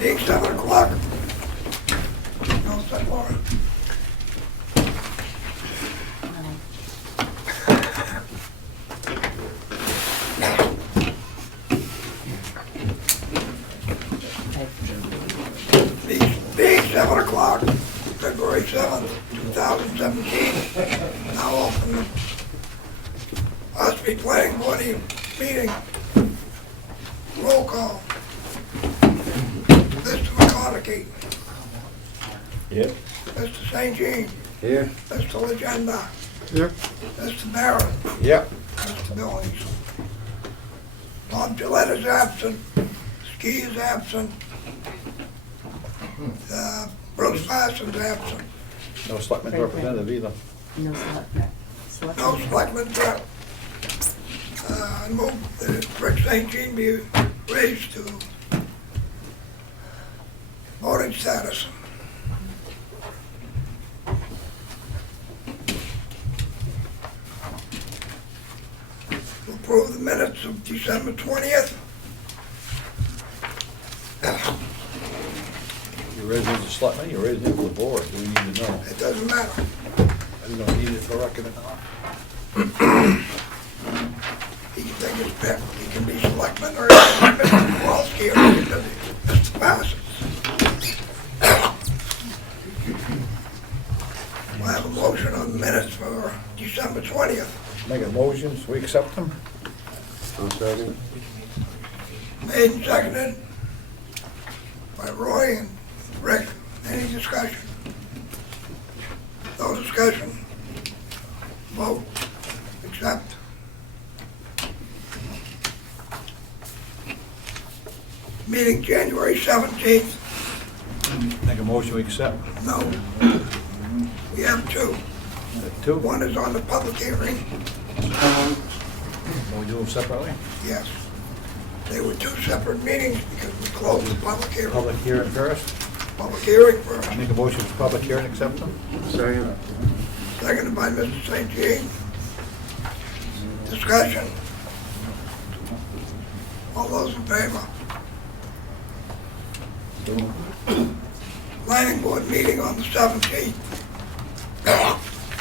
Being 7 o'clock. No, it's not Laura. Being 7 o'clock, February 7th, 2017. Now open the Ossipee Planning Board meeting. Roll call. Mr. Kwiatkowski. Yep. Mr. St. Jean. Here. Mr. Legendre. Here. Mr. Barron. Yep. Mr. Billings. Bob Gillette is absent. Ski is absent. Bruce Parsons is absent. No selectmen representative either. No selectmen. No selectmen rep. I move that Rick St. Jean be raised to voting status. To approve the minutes of December 20th. You're raising the selectmen, you're raising it for the board. We need to know. It doesn't matter. We don't need it for record or not. He can take his pick. He can be selectman or Mr. Kowalski or he can be Mr. Parsons. We'll have a motion on the minutes for December 20th. Make a motion, so we accept them? I'll second. Made and seconded by Roy and Rick. Any discussion? No discussion. Vote. Accept. Meeting January 17th. Make a motion, we accept. No. We have two. Two? One is on the public hearing. Will we do them separately? Yes. They were two separate meetings because we closed the public hearing. Public hearing first. Public hearing first. Make a motion for public hearing, accept them? Second. Seconded by Mr. St. Jean. Discussion. All those in favor? Planning board meeting on the 17th.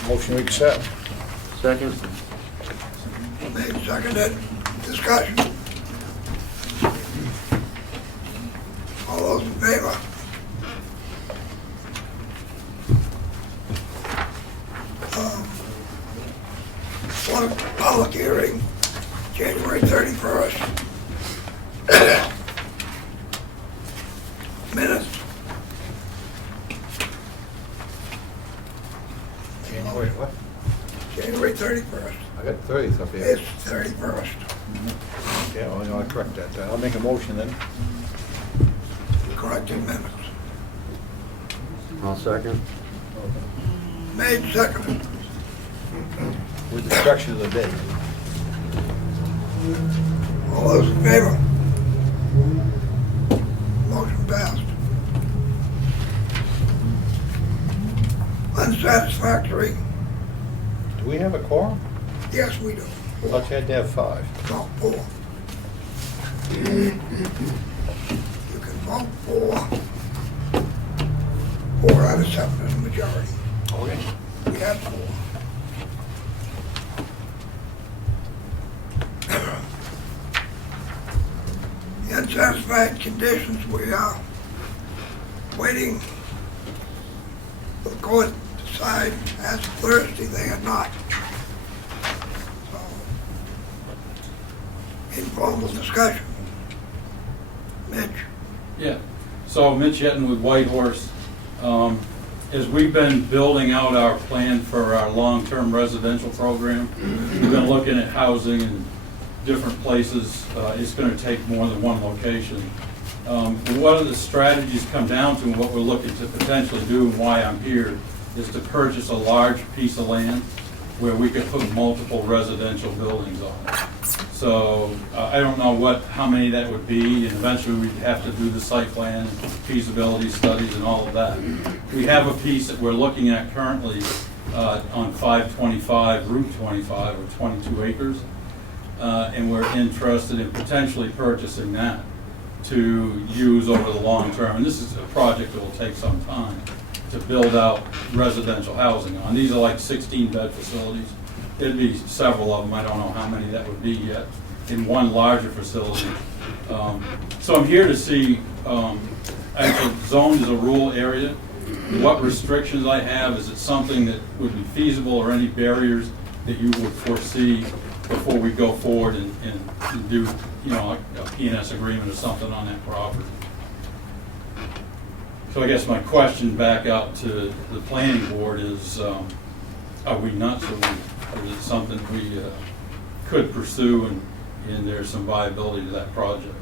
Motion we accept. Second. Made, seconded. Discussion. All those in favor? One public hearing, January 31st. Minutes. January what? January 31st. I got 30th up here. It's 31st. Okay, I'll correct that. I'll make a motion then. Corrected minutes. I'll second. Made, seconded. With the structure of the bid. All those in favor? Motion passed. Unsatisfactory. Do we have a quorum? Yes, we do. I thought you had to have 5. No, 4. You can vote for 4 out of 7 is a majority. Okay. We have 4. The unsatisfied conditions, we are waiting for the court to decide as of Thursday. They are not. So, informal discussion. Mitch? Yeah, so Mitch Yetton with Whitehorse. As we've been building out our plan for our long-term residential program, we've been looking at housing in different places. It's going to take more than one location. What are the strategies come down to and what we're looking to potentially do and why I'm here is to purchase a large piece of land where we could put multiple residential buildings on it. So I don't know how many that would be, and eventually we'd have to do the site plan, feasibility studies and all of that. We have a piece that we're looking at currently on 525, Route 25, or 22 acres, and we're interested in potentially purchasing that. to use over the long term. And this is a project that will take some time to build out residential housing on. These are like 16-bed facilities. There'd be several of them, I don't know how many that would be yet, in one larger facility. So I'm here to see, actually zoned as a rural area, what restrictions I have. Is it something that would be feasible, or any barriers that you would foresee before we go forward and do, you know, a P&S agreement or something on that property? So I guess my question back out to the planning board is, are we nuts, or is it something we could pursue, and there's some viability to that project?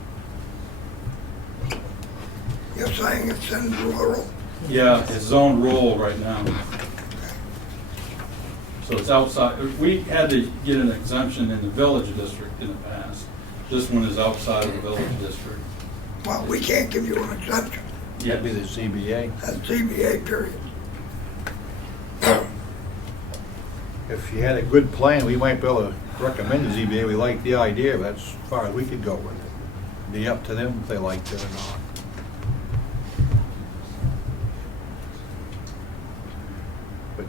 You're saying it's in rural? Yeah, it's zoned rural right now. So it's outside. We had to get an exemption in the village district in the past. This one is outside of the village district. Well, we can't give you an exemption. That'd be the ZBA. That's ZBA period. If you had a good plan, we might be able to recommend the ZBA. We like the idea, but that's as far as we could go with it. It'd be up to them if they liked it or not. But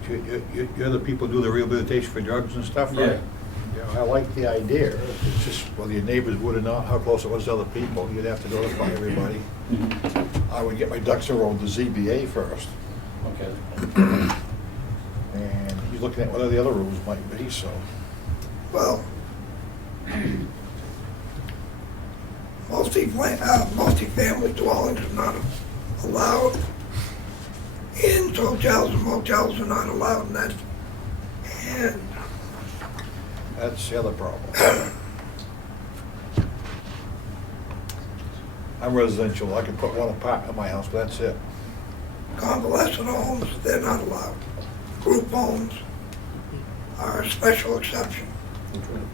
you're the people who do the rehabilitation for drugs and stuff, right? Yeah. Yeah, I like the idea. It's just whether your neighbors would or not, how close it was to other people. You'd have to notify everybody. I would get my ducks in a row with the ZBA first. Okay. And you're looking at what the other rules might be, so. Well, multi-family dwellings are not allowed. Inns, hotels, and motels are not allowed in that. And That's the other problem. I'm residential. I can put one apartment in my house, but that's it. convalescent homes, they're not allowed. Group homes are a special exception.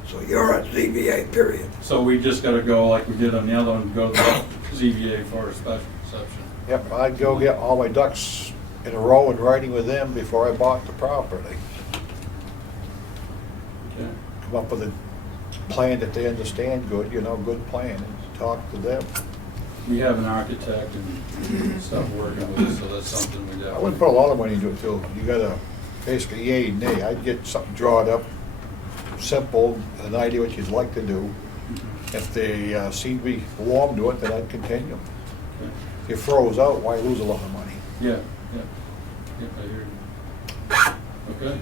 So you're at ZBA, period. So we just gotta go like we did on the other one, go to the ZBA for a special exception. Yep, I'd go get all my ducks in a row and writing with them before I bought the property. Okay. Come up with a plan that they understand good, you know, good plan, and talk to them. We have an architect and stuff working with us, so that's something we I definitely. wouldn't put a lot of money into it till you got a, basically yay and nay. I'd get something drawn up, simple, an idea what you'd like to do. If they seem to be warm to it, then I'd continue. Okay. If you froze out, why lose a lot of money? Yeah, I hear you. Okay.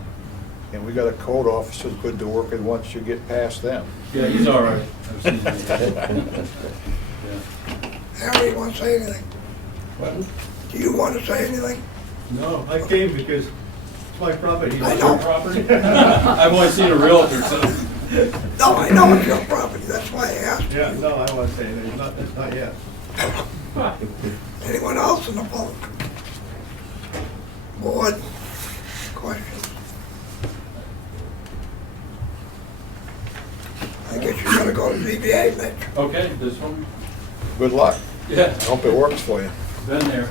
And we got a code officer who's good to work with once you get past them. Yeah, he's all right. I've seen him. Yeah. Harry, you want to say anything? What? Do you want to say anything? No, I came because it's my property. I know. Property? I've only seen a realtor, so. No, I know it's your property, that's why I asked. Yeah, no, I won't say anything, it's not yet. Anyone else in the public? Board, questions? I guess you gotta go to ZBA, Mitch. Okay, this one? Good luck. Yeah, I hope it works for you. been there.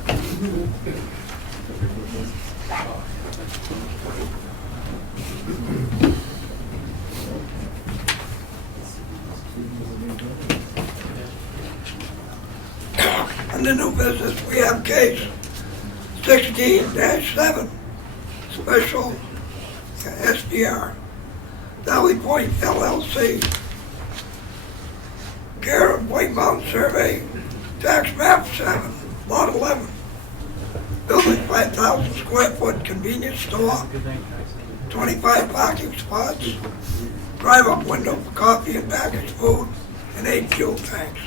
Under new business, we have case 16-7, special SPR, Valley Point LLC. Care of White Mountain Survey, tax map 7, lot 11. Building 5,000 square foot convenience store, 25 parking spots, drive-up window for coffee and packaged food, and 8 fuel tanks.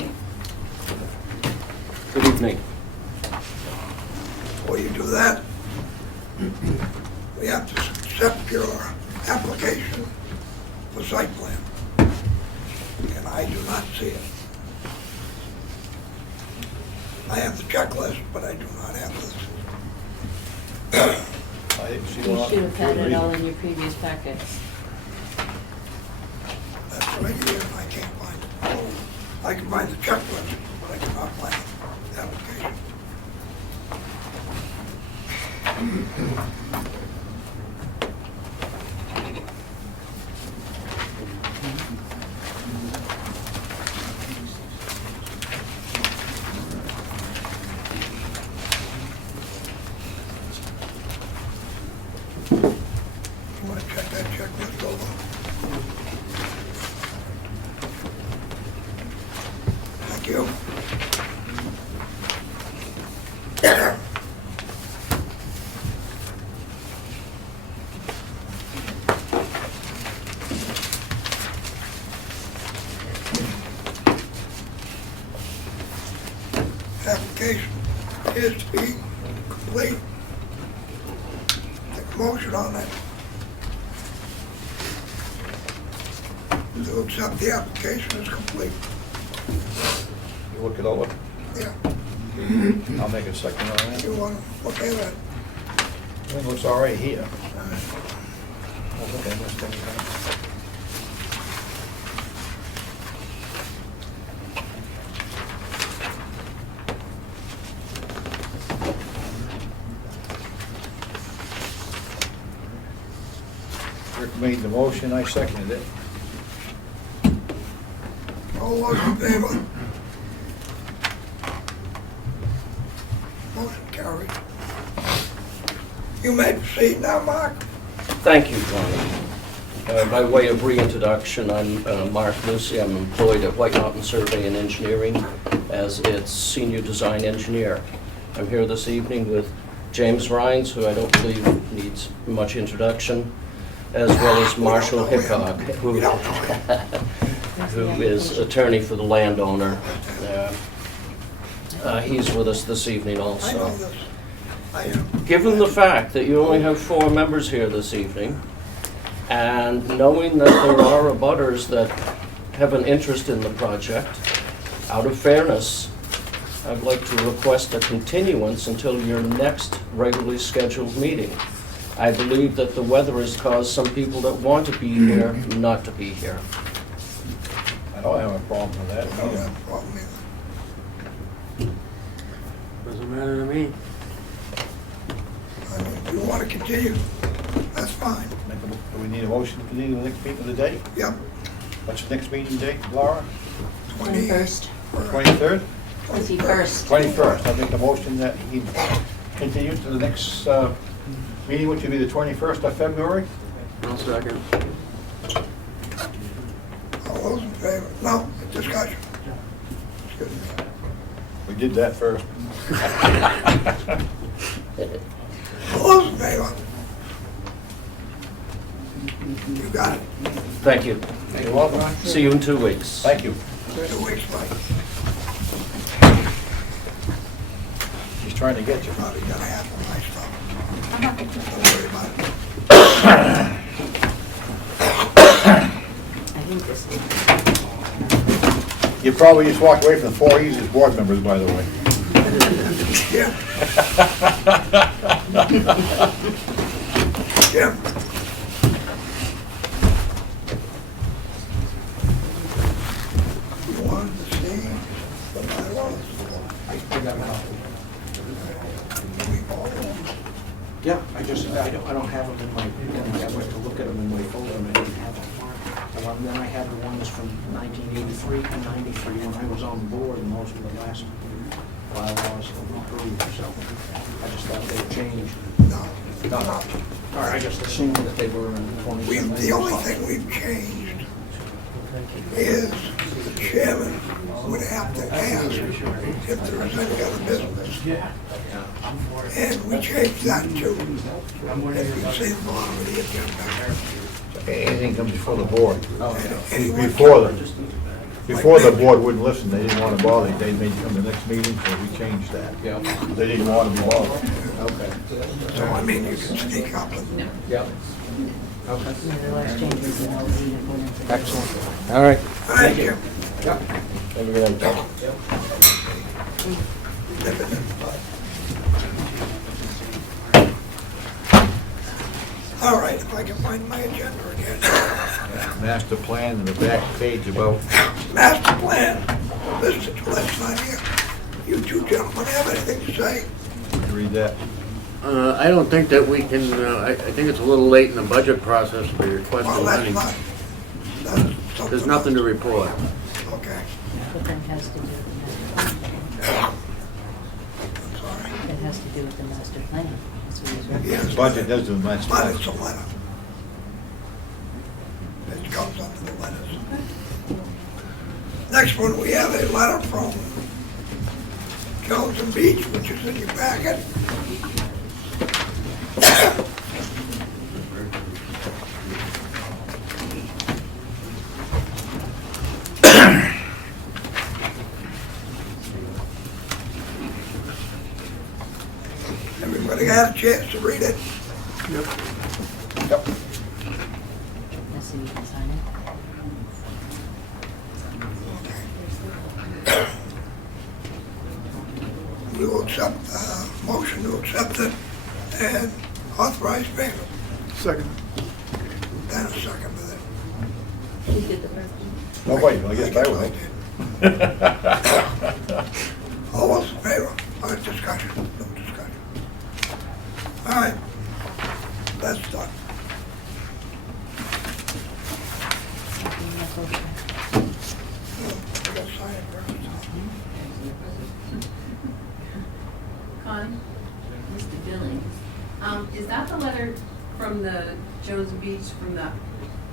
Good evening. Before you do that, we have to accept your application for site plan. And I do not see it. I have the checklist, but I do not have this. I didn't see You one. should have had it all in your previous packets. That's right here, and I can't find it. Oh, I can find the checklist, but I cannot find the application. application is to be complete. Take a motion on that. To accept the application as complete. You look it over. Yeah, I'll make a second on that. you want to look at it? It looks all right here. Oh, look, I missed anything. Rick made the motion, I seconded it. All those in favor? Motion carried. You may proceed now, Mark. Thank you, Johnny. By way of reintroduction, I'm Mark Lucy. I'm employed at White Mountain Survey and Engineering as its senior design engineer. I'm here this evening with James Rhines, who I don't believe needs much introduction, as well as Marshall Hickok, who is attorney for the landowner. He's with us this evening I also. know this. I am. Given the fact that you only have 4 members here this evening, and knowing that there are abutters that have an interest in the project, out of fairness, I'd like to request a continuance until your next regularly scheduled meeting. I believe that the weather has caused some people that want to be here not to be here. I don't have a problem with that. I don't have a problem either. Doesn't matter to me. I mean, if you want to continue, that's fine. Do we need a motion to continue the next meeting of the day? Yep. What's the next meeting date, Laura? 21st. 23rd? 21st. 21st. I make a motion that he continue to the next meeting, which will be the 21st of February. I'll second. All those in favor? No, discussion. Excuse me. We did that first. All those in favor? You got it. Thank you. You're welcome. See you in 2 weeks. Thank you. 2 weeks late. He's trying to get you. Probably gonna happen, my stuff. Don't worry about it. I think this is. You probably just walked away from the 4 easiest board members, by the way. Yeah. Jim? You wanted to see the bylaws? I got them out. We all of them. Yeah, I don't have them in my, I went to look at them in my folder and I didn't have them marked. And then I had the ones from 1983 and 93 when I was on the board, and those were the last bylaws that were approved, so I just thought they had changed. No. Or I just assumed that they were in 20. The only thing we've changed is the chairman would have to ask if there is any other business. And we changed that too. If you see the bottom of the agenda. Anything comes before the board. Anyone- Before the board wouldn't listen, they didn't want to bother, they made you come to the next meeting, so we changed that. Yeah, They didn't want to be bothered. okay. So I mean, you can speak up and Yeah. Okay. The last change was in the Excellent. All right. thank you. Yeah. Have a good night. All right, if I can find my agenda again. Master plan in the back page about, Master plan, Mr. Gillette's not here. You two gentlemen have anything to say? read that. I don't think that we can, I think it's a little late in the budget process for your Well, question. that's not, that's something. There's nothing to report. Okay, But that has to do with the master plan. I'm sorry. It has to do with the master plan. That's what he's referring Yes. Budget does do the master But plan. it's a letter. It comes under the letters. Next one, we have a letter from Jones and Beach, which is in your packet. Everybody had a chance to read it? Yep. Let's see, you can sign it. We will accept, motion to accept it and authorize payment. Second. Then a second with it. Who did the first one? Nobody, I guess I I will. did. All those in favor? Or discussion? No discussion. All right. That's done. I gotta sign it first. Connie, Mr. Billings, is that the letter from the Jones Beach, from the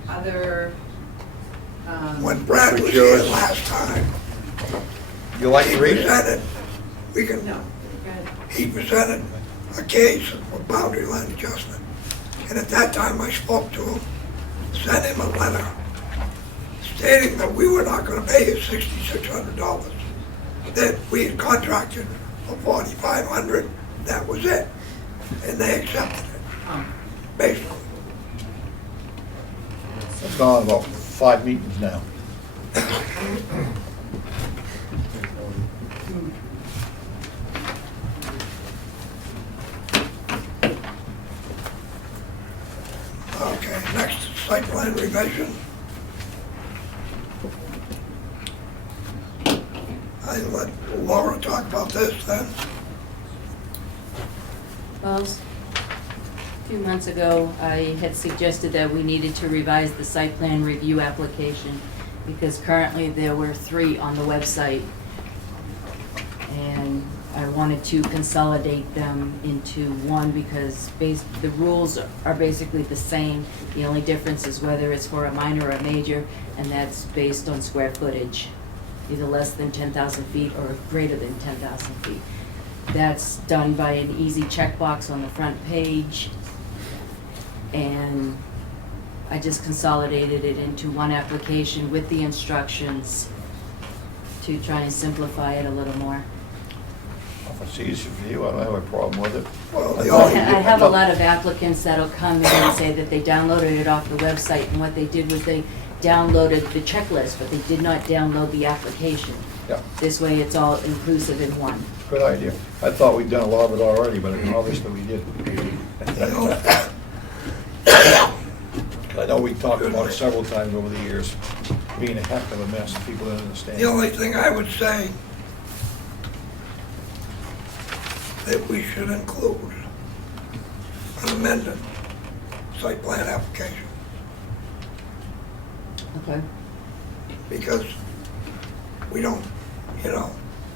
other, When Brad was here last time, You like he to read it? presented, we can, no, go ahead. he presented a case for boundary line adjustment. And at that time, I spoke to him, sent him a letter stating that we were not gonna pay his $6,600. That we had contracted for $4,500, that was it. And they accepted it, basically. It's gone on about 5 meetings now. Okay, next, site plan revision. I let Laura talk about this then. Well, a few months ago, I had suggested that we needed to revise the site plan review application because currently there were 3 on the website. And I wanted to consolidate them into one because the rules are basically the same. The only difference is whether it's for a minor or a major, and that's based on square footage, either less than 10,000 feet or greater than 10,000 feet. That's done by an easy checkbox on the front page. And I just consolidated it into one application with the instructions to try and simplify it a little more. If it's easy for you, I don't have a problem with it. Well, the Well, only, I have a lot of applicants that'll come in and say that they downloaded it off the website, and what they did was they downloaded the checklist, but they did not download the application. Yeah, This way, it's all inclusive in one. good idea. I thought we'd done a lot of it already, but obviously we didn't. I know we talked about it several times over the years, being a heck of a mess, people don't understand. the only thing I would say that we should include an amended site plan application, Okay. because we don't,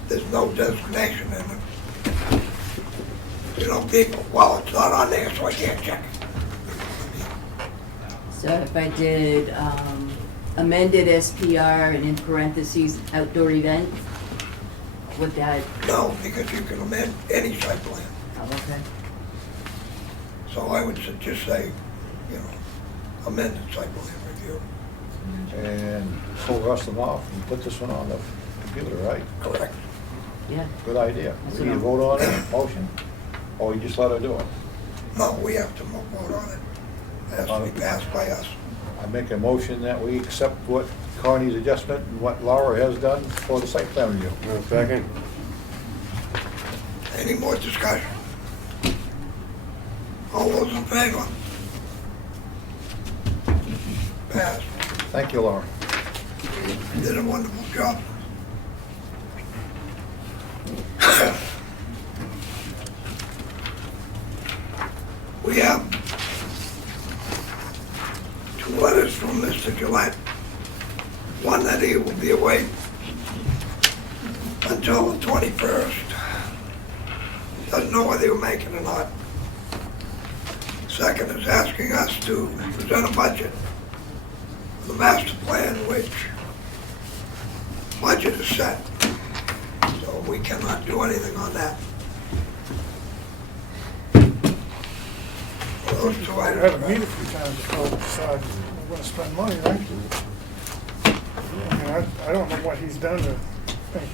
there's no designation in it. People, well, it's not on there, so I can't check it. So if I did amended SPR and in parentheses outdoor event, would that, No, because you can amend any site plan. oh, okay. So I would just say, amended site plan review. And pull the rest of them off and put this one on the computer, right? Correct. Yeah, Good idea. That's We need to what vote on it, motion, or we just let her do it? No, we have to vote on it. It has to be passed by us. I make a motion that we accept what Connie's adjustment and what Laura has done for the site plan review. Second. Any more discussion? All those in favor? Passed. Thank you, Laura. You did a wonderful job. We have 2 letters from Mr. Gillette. One that he will be away until the 21st. Doesn't know whether he'll make it or not. Second is asking us to present a budget for the master plan, which budget is set. So we cannot do anything on that. Those 2 I had a items. meet a few times before we decide we're gonna spend money, right? I mean, I don't know what he's done to think.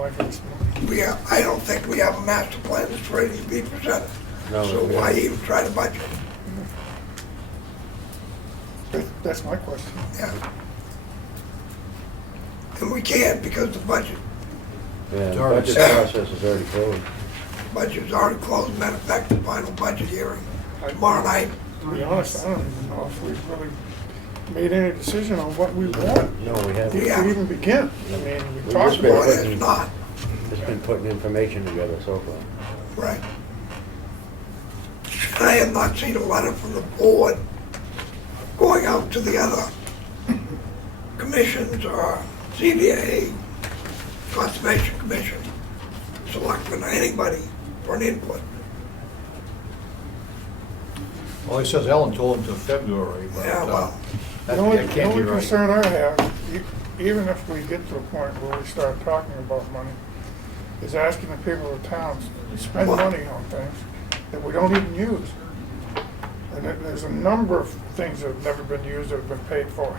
apply for this money. I don't think we have a master plan that's ready to be presented. No, So we why haven't. even try to budget? That's my question. Yeah. And we can't because the budget Yeah, It's the already budget set. process is already closed. budget's already closed. Matter of fact, the final budget hearing tomorrow night. To be honest, I don't even know if we've really made any decision on what we want. No, we haven't. If Yeah. we even begin. I mean, we We talked just been Well, about it. it's not, Just been putting information together so far. right? I have not seen a letter from the board going out to the other commissions or CBA, Conservation Commission, Selectmen, or anybody for an input. Well, he says Ellen told him to February, but Yeah, well, that The only can't be right. concern I have, even if we get to a point where we start talking about money, is asking the people of towns to spend money on things that we don't even use. And there's a number of things that have never been used that have been paid for.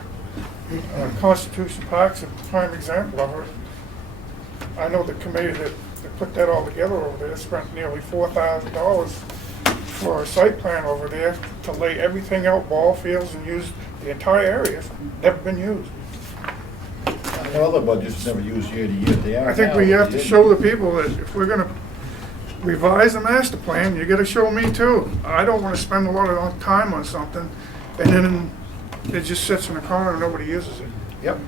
Constitution Park's a prime example of it. I know the committee that put that all together over there spent nearly $4,000 for a site plan over there to lay everything out, ball fields, and use the entire area. Never been used. The other budget's never used year to year. They are I think now, we have they to didn't. show the people that if we're gonna revise the master plan, you gotta show me too. I don't wanna spend a lot of time on something and then it just sits in the corner and nobody uses it. Yep.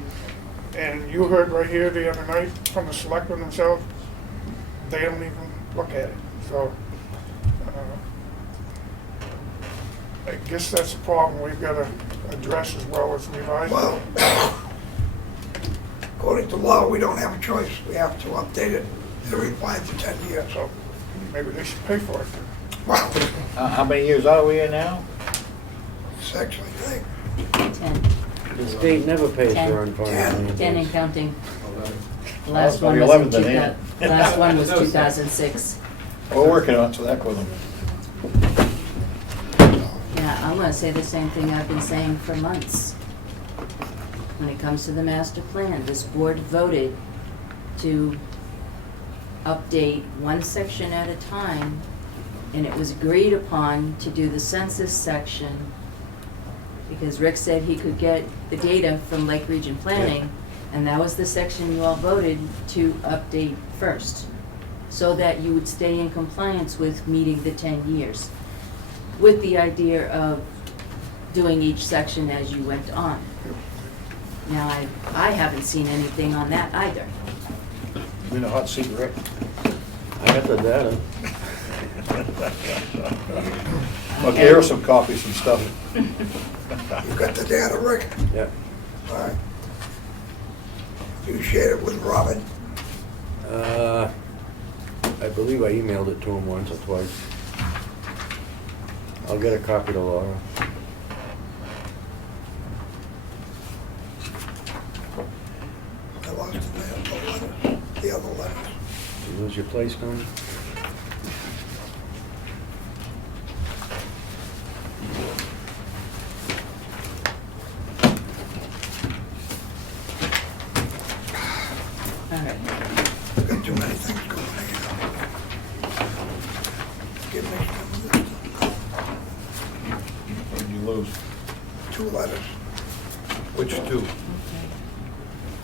And you heard right here the other night from the selectmen themselves, they don't even look at it. So, I guess that's a problem we've gotta address as well as revise. well, according to law, we don't have a choice. We have to update it every 5 to 10 years. So maybe they should pay for it. Well, How many years are we in now? 6, I think. 10, The state never pays for 10 unfunded 10 and mandates. counting. The Well, last it's one probably was 11 in then, the last one was 2006. We're working on it, so that with them. Yeah, I'm gonna say the same thing I've been saying for months. When it comes to the master plan, this board voted to update one section at a time, and it was agreed upon to do the census section, because Rick said he could get the data from Lake Region Planning, and that was the section you all voted to update first, so that you would stay in compliance with meeting the 10 years, with the idea of doing each section as you went on. Now, I haven't seen anything on that either. You know, hot secret. I got the data. Okay, here are some copies and stuff. You got the data, Rick? Yeah. All right. You shared it with Robin. I believe I emailed it to him once or twice. I'll get a copy to Laura. I lost the other letters. Did you lose your place, Connie? All right. Got too many things going on here. Give me some of this. What did you lose? 2 letters. Which two? Okay.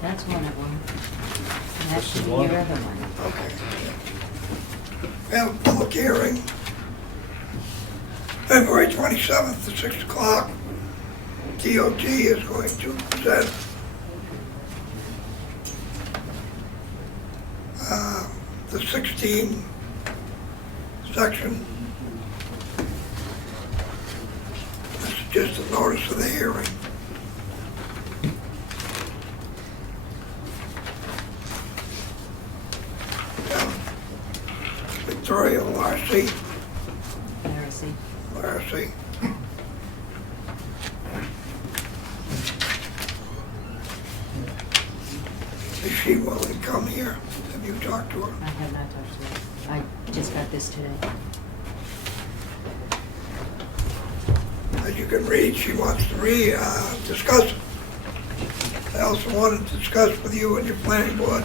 That's one of them. And This is that's one? your other one. Okay. We have a public hearing, February 27th at 6 o'clock. DOT is going to present the 16 section. This is just a notice of the hearing. Victoria, RC. Heresy. Is she willing to come here? Have you talked to her? I have not talked to her. I just got this today. As you can read, she wants to discuss it. I also wanted to discuss with you and your planning board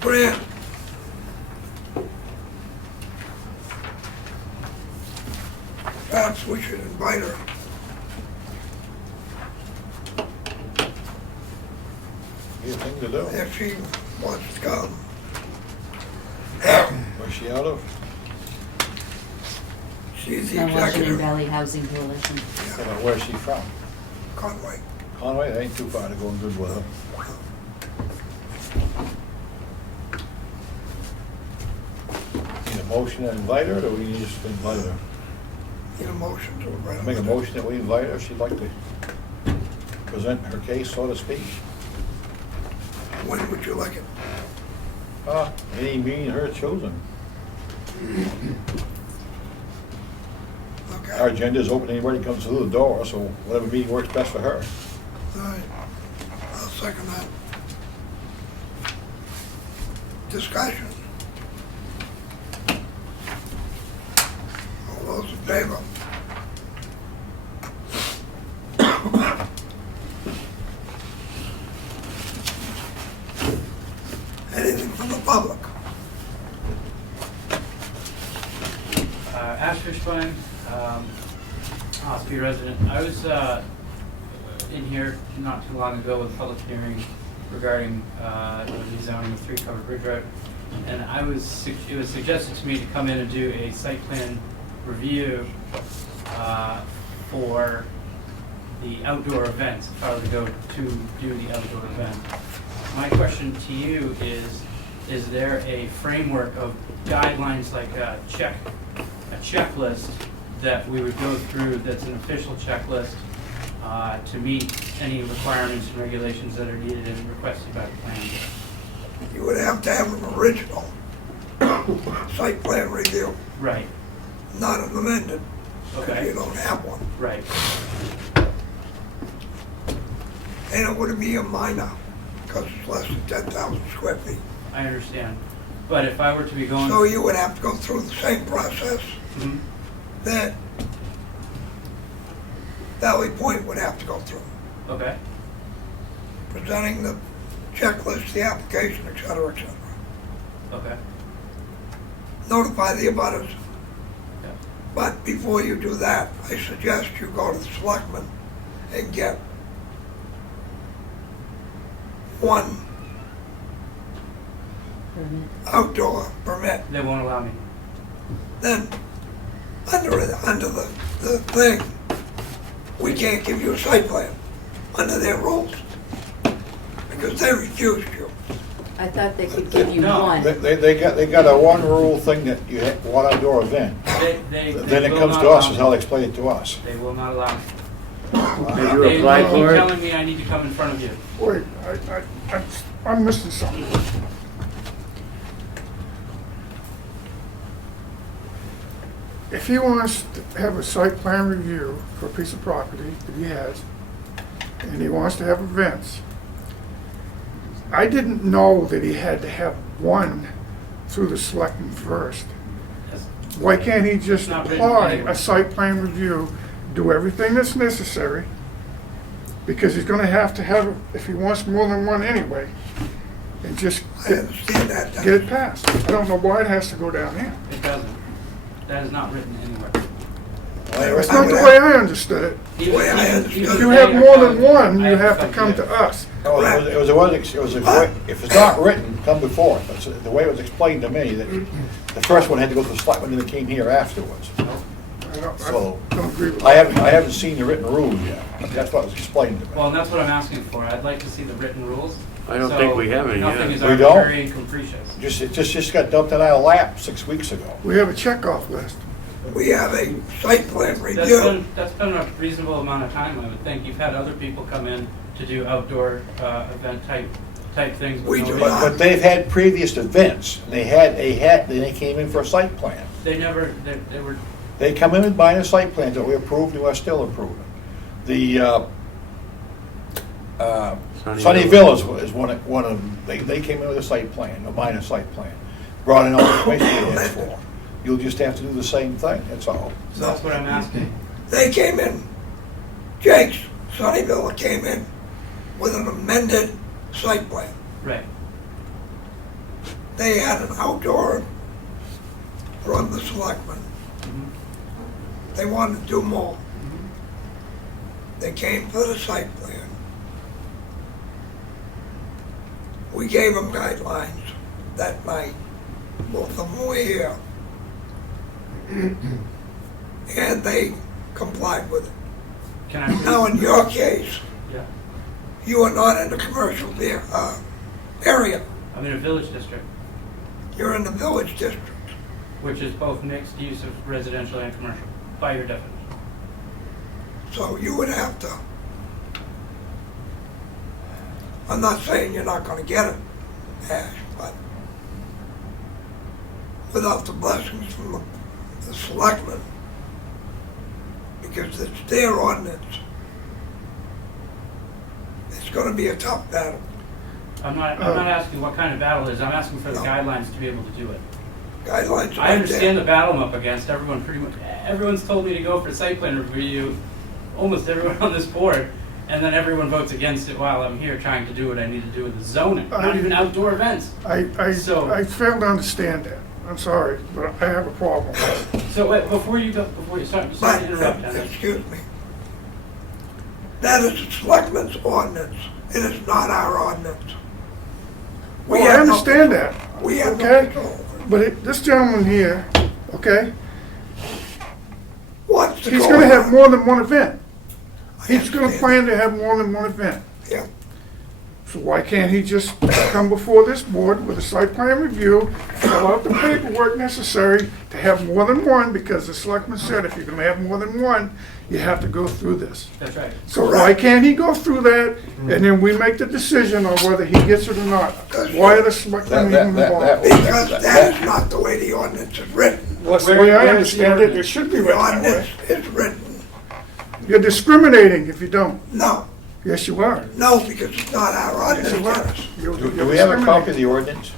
Grant. Perhaps we should invite her. Be a thing to do. If she wants to come. Where's she out of? She's the Now Washington executive. Valley Housing Coalition. Where's she from? Conway. Conway, that ain't too far to go in good weather. Need a motion to invite her, or we need just to invite her? Need a motion to invite her. Make a motion that we invite her, if she'd like to present her case, so to speak. When would you like it? Any meeting her choosing. Okay. Our agenda is open to anybody who comes through the door, so whatever meeting works best for her. All right. I'll second that. Discussion. All those in favor? Anything from the public? Ash Fishbein, Ossipee resident. I was in here not too long ago with a public hearing regarding the rezoning of 3 Covered Bridge Road, and it was suggested to me to come in and do a site plan review for the outdoor events, if I were to go to do the outdoor event. My question to you is there a framework of guidelines, like a checklist that we would go through that's an official checklist to meet any requirements and regulations that are needed and requested by the planning board? You would have to have an original site plan review, Right, not an amended, because okay, you don't have one. right, And it would be a minor, because it's less than 10,000 square feet. I understand. But if I were to be going... So you would have to go through the same process Mhm. that Valley Point would have to go through, Okay, presenting the checklist, the application, et cetera, et cetera. okay, Notify the abutters. yeah, But before you do that, I suggest you go to the Selectmen and get one Permit. outdoor permit. they won't allow me. Then, under the thing, we can't give you a site plan under their rules, because they refused you. I thought they could give you No. one. They got a one rule thing that you have, one outdoor event. They Then it will comes not to us, allow is me. how they explain it to us. They will not allow me. Did you They apply keep for it? telling me I need to come in front of you. Wait, I'm missing something. If he wants to have a site plan review for a piece of property that he has, and he wants to have events, I didn't know that he had to have one through the selectmen first. Yes. Why can't he just Not written apply anywhere. a site plan review, do everything that's necessary? Because he's gonna have to have, if he wants more than one anyway, and just I understand that. get it passed. I don't know why it has to go down here. It doesn't. That is not written anywhere. That's not the way I understood it. Even- way I even- understood even it. If you they have are more than telling me one, I you have to to come to us. No, if it's not written, come before it. That's the way it was explained to me, that the first one had to go to the selectmen, and it came here afterwards. I So, don't agree with I that. haven't seen the written rules yet. That's what was explained to me. Well, and that's what I'm asking for. I'd like to see the written rules. I don't think we have any Nothing yet. is We don't? arbitrary and capricious. It just got dumped in our lap 6 weeks ago. We have a checkoff list. We have a site plan review. That's been a reasonable amount of time, I would think. You've had other people come in to do outdoor event type things. with We no do reason. not. But they've had previous events. Then they came in for a site plan. They never, they were, They come in and buy a site plan that we approved and we're still approving. The Sunnyville is one of them. They came in with a site plan, a minor site plan. Brought in all the information they asked for. You'll just have to do the same thing, that's all. so that's what I'm asking. They came in, Jake's, Sunnyville came in with an amended site plan. Right. they had an outdoor from the Selectmen. They wanted to do more. They came for the site plan. We gave them guidelines that night. Both of them were here. And they complied with it. Can I? Now, in your case, Yeah, you are not in the commercial area. I'm in a village district, You're in the village district. which is both mixed use of residential and commercial, by your definition. So you would have to, I'm not saying you're not gonna get it, Ash, but without the blessings from the selectmen, because it's their ordinance, it's gonna be a tough battle. I'm not asking what kind of battle it is, I'm asking for the No. guidelines to be able to do it. Guidelines are I right understand there. the battle I'm up against, everyone's told me to go for site plan review, almost everyone on this board, and then everyone votes against it while I'm here trying to do what I need to do with the zoning, not even outdoor events. So- I fail to understand that. I'm sorry, but I have a problem. So wait, before you start But, to interrupt, Dennis. excuse me, that is the selectmen's ordinance. It is not our ordinance. We Well, I have no understand control. that, We have no okay? control. But this gentleman here, okay, What's the he's goal? gonna have more than one event. I He's gonna understand. plan to have more than one event. Yeah, So why can't he just come before this board with a site plan review, fill out the paperwork necessary to have more than one, because the selectman said if you're gonna have more than one, you have to go through this. That's right. So why can't he go through that, and then we make the decision on whether he gets it or not? Why are the selectmen even involved? because that is not the way the ordinance is written. That's the way I understand it, it should be The written that ordinance way. is written, You're discriminating if you don't. no, Yes, you are. no, because it's not our Yes, ordinance. you are. Dennis. Do we have a copy of the ordinance?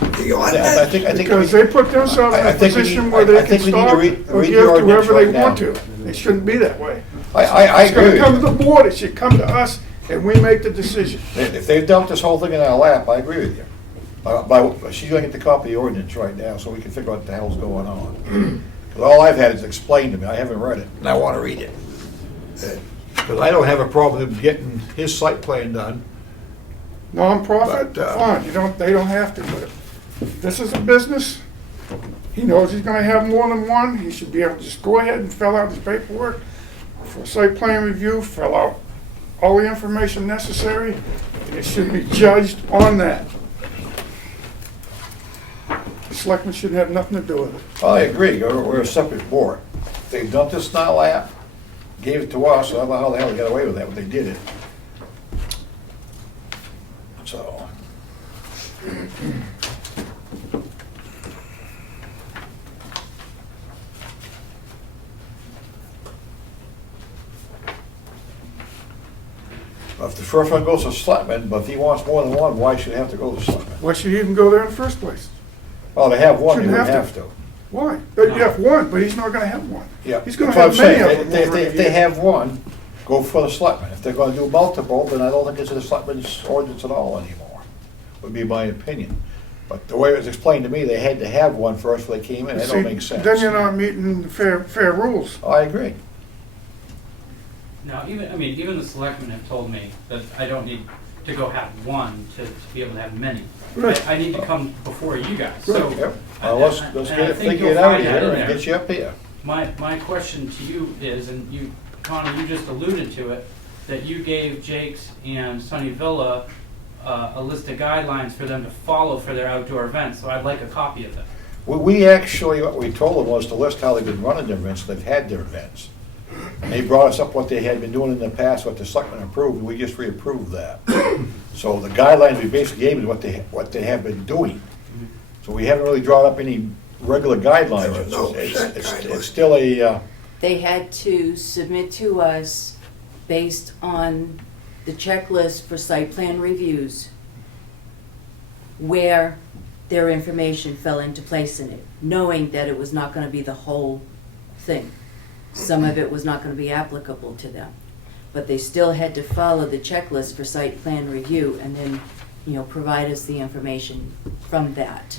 The I ordinance, think, Because they put themselves in I a think we position need- where I they can think we need to stop read or the give to ordinance whoever right they want now. to. It shouldn't be that way. I It's gonna agree come to with the you. board, it should come to us, and we make the decision. If they've dumped this whole thing in our lap, I agree with you. She's gonna get the copy of the ordinance right now, so we can figure out what the hell's going on. Because all I've had is explained to me, I haven't read it, and I wanna read it. Because I don't have a problem with him getting his site plan done. Non-profit, But, fine, they don't have to, but if this is a business, he knows he's gonna have more than one, he should be able to just go ahead and fill out his paperwork for a site plan review, fill out all the information necessary, and it should be judged on that. The selectmen should have nothing to do with it. I agree, we're a separate board. They've dumped this in our lap, gave it to us, so I don't know how the hell they got away with that, but they did it. So. If the first one goes to Selectmen, but if he wants more than one, why should he have to go to Selectmen? Why should he even go there in the first place? Well, they have one, you Shouldn't would have have to. to. Why? But you have one, but he's not gonna have one. Yeah. He's gonna That's what have I'm many saying. of them over If the they years. have one, go for the Selectmen. If they're gonna do multiple, then I don't think it's the Selectmen's ordinance at all anymore, would be my opinion. But the way it was explained to me, they had to have one first before they came in, that See, don't make sense. Then you're not meeting the fair rules. I agree. Now, even the selectmen have told me that I don't need to go have one to be able to have many. Right. I need to come before you guys, so. Yep. Well, let's and get I it think figured you'll out find that here in and there. get you up here. My question to you is, and you, Connie, you just alluded to it, that you gave Jake's and Sunny Villa a list of guidelines for them to follow for their outdoor events, so I'd like a copy of that. We actually, what we told them was to list how they've been running their events, they've had their events. And they brought us up what they had been doing in the past, what the selectmen approved, and we just reapproved that. So the guidelines we basically gave is what they have been doing. So we haven't really drawn up any regular guidelines. There was no set It's guidelines. still a, They had to submit to us based on the checklist for site plan reviews where their information fell into place in it, knowing that it was not gonna be the whole thing. Some of it was not gonna be applicable to them. But they still had to follow the checklist for site plan review, and then provide us the information from that.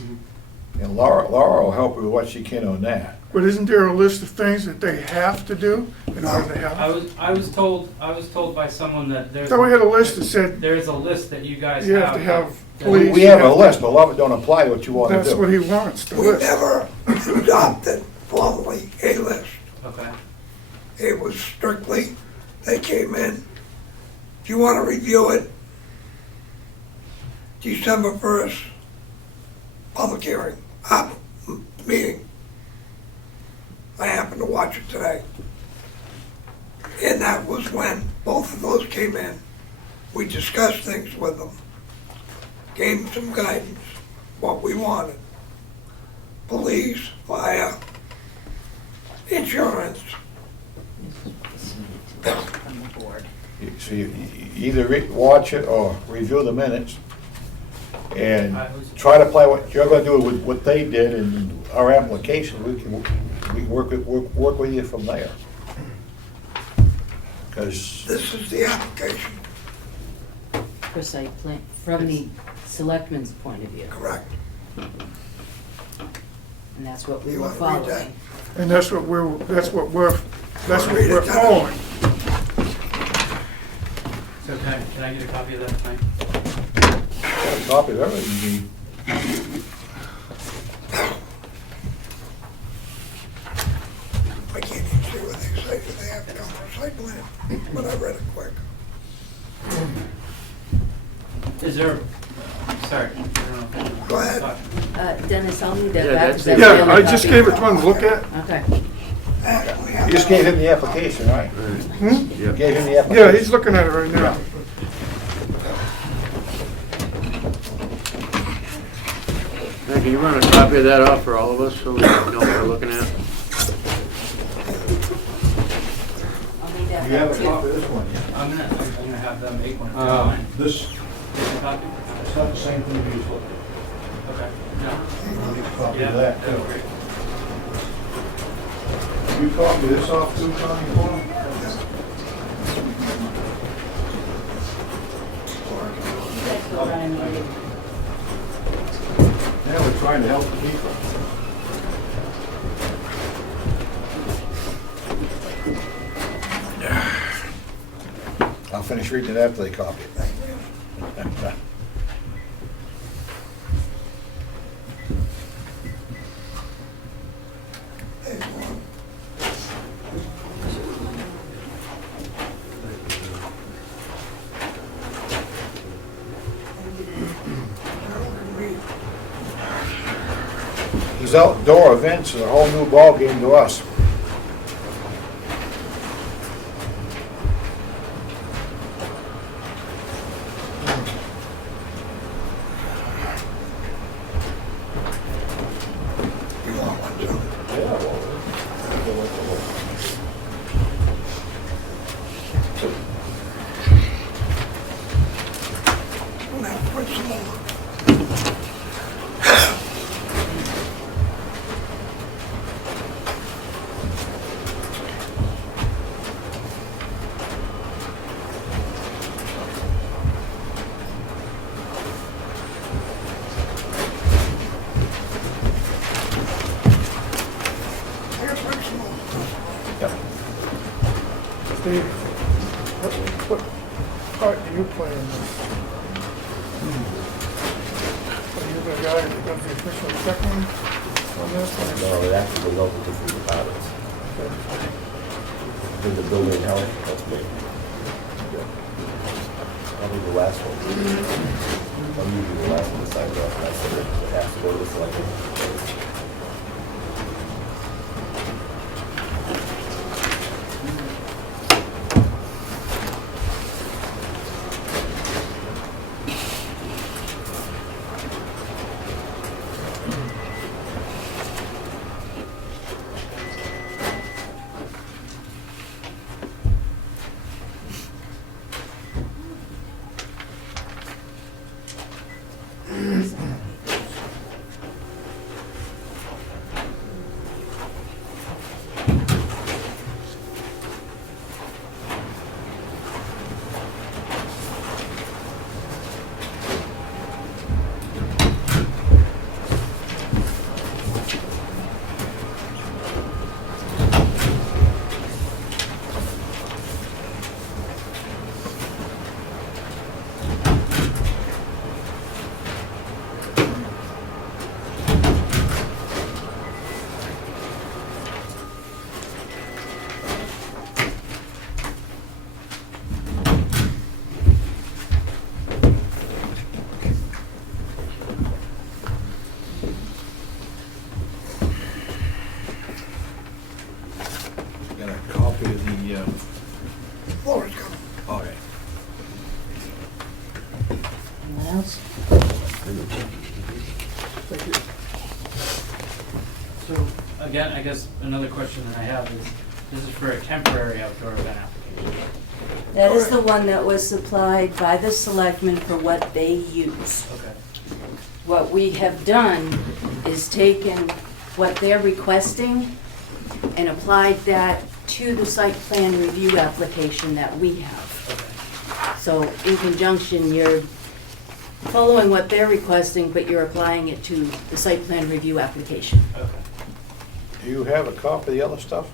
And Laura will help you with what she can on that. But isn't there a list of things that they have to do in order to help? I was told by someone that I thought we had a list that said there's a list that you guys you have to have that- police. We have a list, but a lot of it don't apply to what you want to do. That's what he wants, the We list. never adopted formally a list. Okay. It was strictly, they came in, if you want to review it, December 1st, public hearing, meeting. I happened to watch it today. And that was when both of those came in. We discussed things with them, gave them some guidance, what we wanted. Police, fire, insurance. From the board. So you either watch it or review the minutes and try to apply what you're gonna do with what they did in our application. We can work with you from there. Because This is the application, For site plan, from the selectmen's point of view, correct? and that's what we You were wanna read that? following. And that's what we're Read it, Dennis. following. So can I get a copy of that tonight? got a copy of everything you need. I can't even see what they say, do they have to come for a site plan? But I read it quick. Is there, sorry, I don't know. Go ahead. Dennis, I'll need that Yeah, back. that's 'cause that's it. the Yeah, only I just copy. gave it to him to look at. Okay. Actually, I You just gave him the application, right? Hmm? You gave him the application. Yeah, he's looking at it right now. Now, can you run a copy of that off for all of us so we know what we're looking at? I'll need that You have back a too. copy of this one, yeah? I'm gonna have them make one. Mine. This, Copy? it's not the same thing you usually. Okay. No. Make a copy Yeah, of that, that'd be too. great. You copy this off too, Connie, for him? You guys go around and read it. Yeah, we're trying to help the people. I'll finish reading it after they copy it. Hey, Warren. Carol can read. These outdoor events are a whole new ballgame to us. You want one, Joe? I'm gonna have to put some more. I gotta put some more. Steve, what part do you play in this? Are you the guy that does the official checking on this? No, it actually goes over different departments. In the building health, that's me. I'll be the last one. I'm usually the last one to sign off, and I said it has to go to the selectmen. Anyone else? So, again, I guess another question that I have is, this is for a temporary outdoor event application. That is the one that was supplied by the selectmen for what they use. Okay. What we have done is taken what they're requesting and applied that to the site plan review application that we have. Okay. So in conjunction, you're following what they're requesting, but you're applying it to the site plan review application. Okay. Do you have a copy of the other stuff?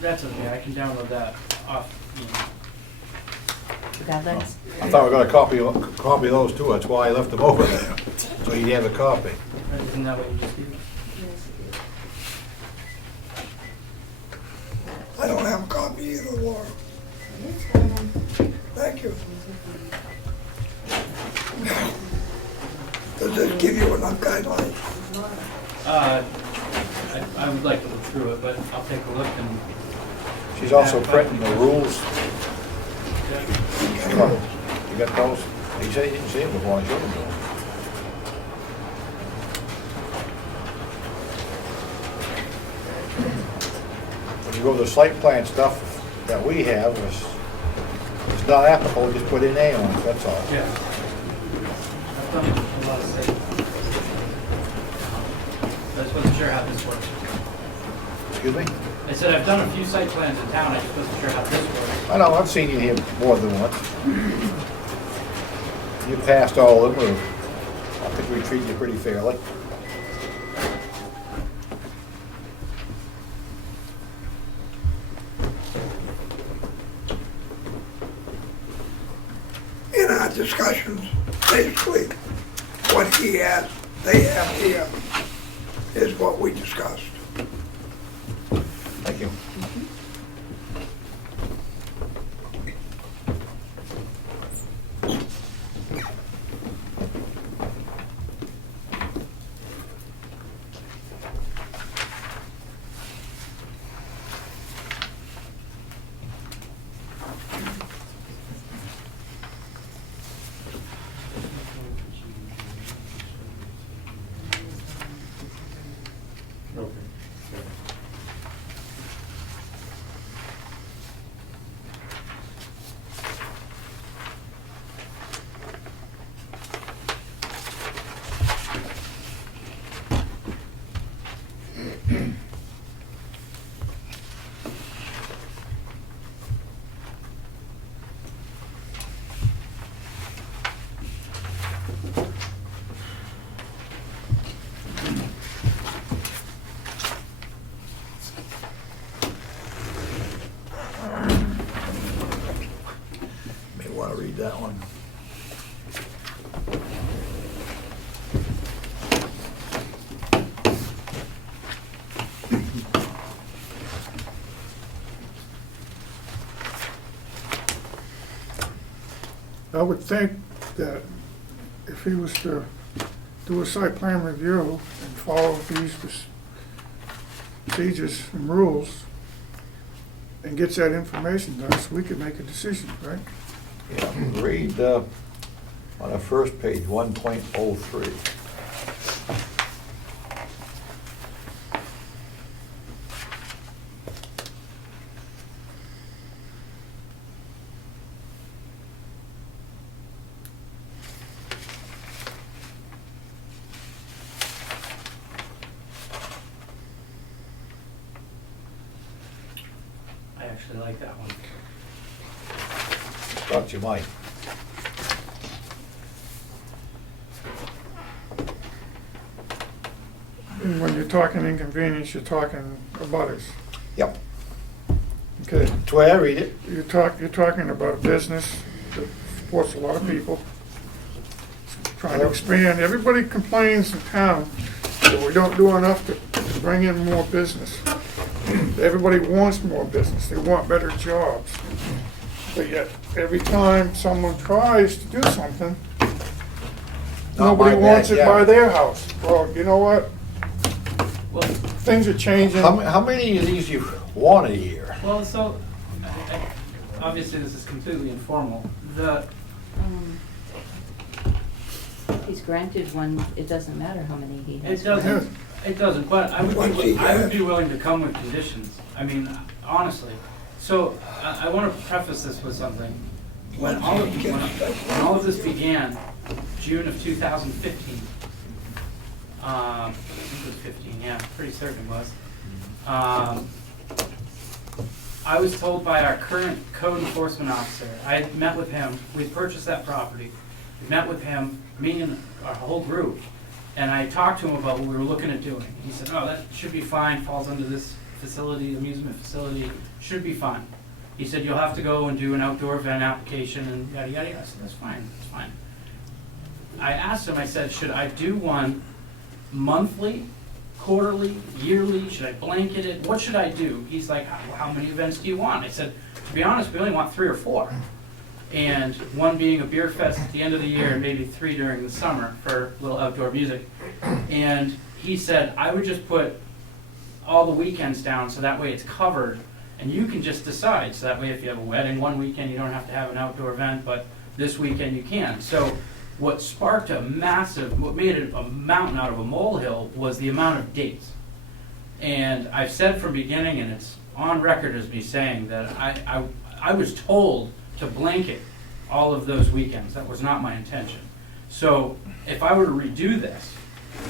That's okay, I can download that off, You got that? I thought we were gonna copy those too, that's why I left them over there, so you'd have a copy. Isn't that what you just did? I don't have a copy either, Laura. Thank you. Does this give you enough guidelines? I would like to look through it, but I'll take a look and. She's also printing the rules. Yeah. You got those? He said he didn't see them before I showed them to him. When you go to the site plan stuff that we have, it's not applicable, just put in A on it, that's all. Yeah. I've done a lot of stuff. I just wasn't sure how this works. Excuse me? I said I've done a few site plans in town, I just wasn't sure how this works. I know, I've seen you here more than once. You passed all of them, I think we treat you pretty fairly. In our discussions, basically, what he has, they have here, is what we discussed. Thank you. May want to read that one. I would think that if he was to do a site plan review and follow these procedures and rules and gets that information to us, we could make a decision, right? Yeah, read on the first page, 1.03. I actually like that one. Thought you might. And when you're talking inconvenience, you're talking abutters. Yep, Okay, that's the way I read it. you're talking about a business that supports a lot of people. Trying to expand, everybody complains in town that we don't do enough to bring in more business. Everybody wants more business, they want better jobs. But yet, every time someone tries to do something, nobody my wants it by backyard. their house. Well, you know what? Well, Things are changing. How many of these you want a year? well, so, obviously this is completely informal. he's granted one, it doesn't matter how many he has. It doesn't, but I would be willing to come with conditions. I mean, honestly. So, I want to preface this with something. When all of this began, June of 2015, I think it was 15, yeah, pretty certain it was. I was told by our current code enforcement officer, I had met with him, we purchased that property, we met with him, me and our whole group, and I talked to him about what we were looking at doing. He said, oh, that should be fine, falls under this facility, amusement facility, should be fine. He said, you'll have to go and do an outdoor event application and yada, yada, yada. I said, that's fine, that's fine. I asked him, I said, should I do one monthly, quarterly, yearly? Should I blanket it? What should I do? He's like, how many events do you want? I said, to be honest, we only want 3 or 4. And one being a beer fest at the end of the year, and maybe 3 during the summer for a little outdoor music. And he said, I would just put all the weekends down so that way it's covered. And you can just decide, so that way if you have a wedding one weekend, you don't have to have an outdoor event, but this weekend you can. So what sparked what made it a mountain out of a molehill was the amount of dates. And I've said from beginning, and it's on record as me saying that I was told to blanket all of those weekends. That was not my intention. So if I were to redo this,